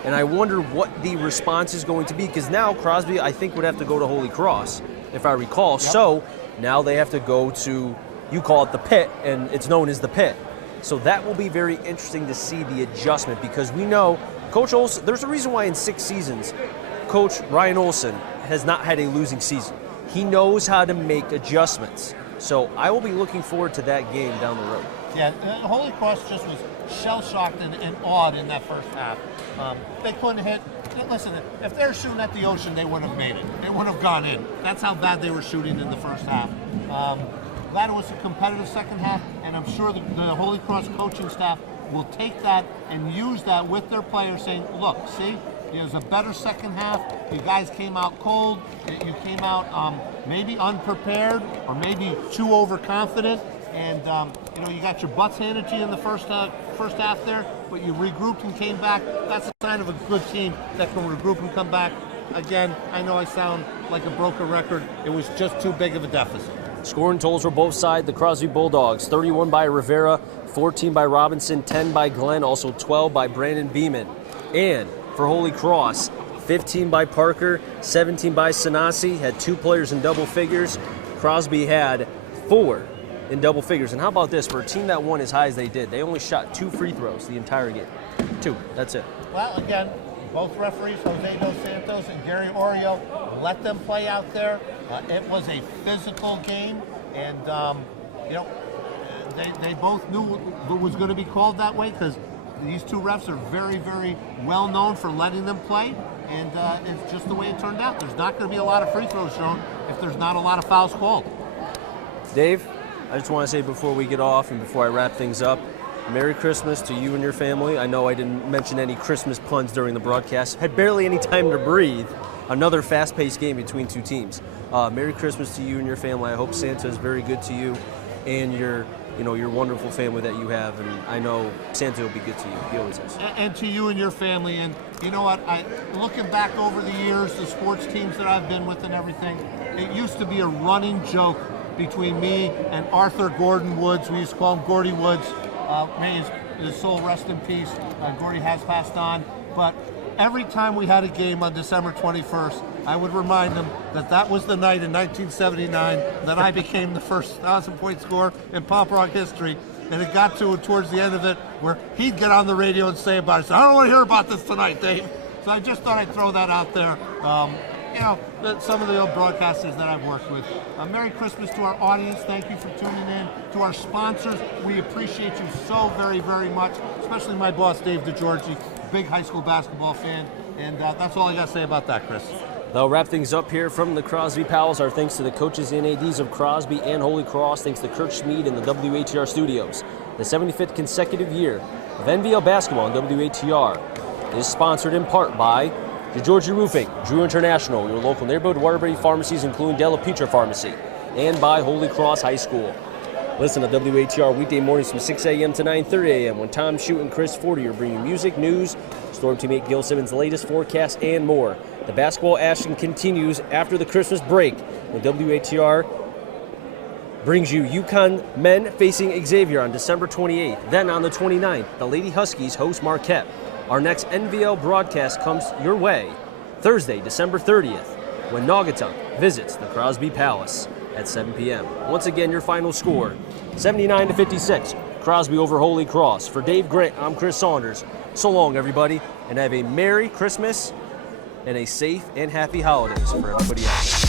And I wonder what the response is going to be, because now Crosby, I think, would have to go to Holy Cross, if I recall. Yep. So now they have to go to, you call it the pit, and it's known as the pit. So that will be very interesting to see the adjustment, because we know Coach Olsen, there's a reason why in 6 seasons, Coach Ryan Olsen has not had a losing season. He knows how to make adjustments. So I will be looking forward to that game down the road. Yeah, Holy Cross just was shell-shocked and awed in that first half. They couldn't hit. Listen, if they were shooting at the ocean, they wouldn't have made it. They wouldn't have gone in. That's how bad they were shooting in the first half. Glad it was a competitive second half, and I'm sure the Holy Cross coaching staff will take that and use that with their players, saying, look, see, there's a better second half. You guys came out cold. You came out maybe unprepared or maybe too overconfident. And you got your butts handed to you in the first half there, but you regrouped and came back. That's a sign of a good team that can regroup and come back. Again, I know I sound like a broken record. It was just too big of a deficit. Scoring totals for both sides. The Crosby Bulldogs, 31 by Rivera, 14 by Robinson, 10 by Glenn, also 12 by Brandon Beeman. And for Holy Cross, 15 by Parker, 17 by Sanasi, had 2 players in double figures. Crosby had 4 in double figures. And how about this, for a team that won as high as they did, they only shot 2 free throws the entire game. 2, that's it. Well, again, both referees, Jose Dos Santos and Gary Oreo, let them play out there. It was a physical game, and they both knew it was going to be called that way, because these 2 refs are very, very well known for letting them play, and it's just the way it turned out. There's not going to be a lot of free throws shown if there's not a lot of fouls called. Dave, I just want to say before we get off and before I wrap things up, Merry Christmas to you and your family. I know I didn't mention any Christmas puns during the broadcast. Had barely any time to breathe. Another fast-paced game between 2 teams. Merry Christmas to you and your family. I hope Santa is very good to you and your wonderful family that you have. And I know Santa will be good to you. He always is. And to you and your family. And you know what? Looking back over the years, the sports teams that I've been with and everything, it used to be a running joke between me and Arthur Gordon Woods. We used to call him Gordy Woods. May his soul rest in peace. Gordy has passed on. but every time we had a game on December 21st, I would remind them that that was the night in 1979 that I became the first 1,000-point scorer in Pop Rock history. And it got to towards the end of it where he'd get on the radio and say about it. So I don't want to hear about this tonight, Dave. So I just thought I'd throw that out there. You know, some of the old broadcasters that I've worked with. Merry Christmas to our audience. Thank you for tuning in. To our sponsors, we appreciate you so very, very much, especially my boss, Dave DeGiorgi, big high school basketball fan. And that's all I got to say about that, Chris. They'll wrap things up here from the Crosby Pals. Our thanks to the coaches and ADs of Crosby and Holy Cross. Thanks to Kurt Schmid and the WATR studios. The 75th consecutive year of NVL basketball on WATR is sponsored in part by DeGiorgi Roofing, Drew International, your local neighborhood Waterbury pharmacies, including Della Petra Pharmacy, and by Holy Cross High School. Listen to WATR weekday mornings from 6 a.m. to 9:30 a.m. when Tom Shute and Chris Fortier bring you music, news, storm teammate Gil Simmons' latest forecast, and more. The basketball action continues after the Christmas break when WATR brings you UConn men facing Xavier on December 28th. Then on the 29th, the Lady Huskies host Marquette. Our next NVL broadcast comes your way Thursday, December 30th, when Naugatuck visits the Crosby Palace at 7 p.m. Once again, your final score, 79-56, Crosby over Holy Cross. For Dave Grant, I'm Chris Saunders. So long, everybody, and have a Merry Christmas and a safe and happy holidays for everybody else.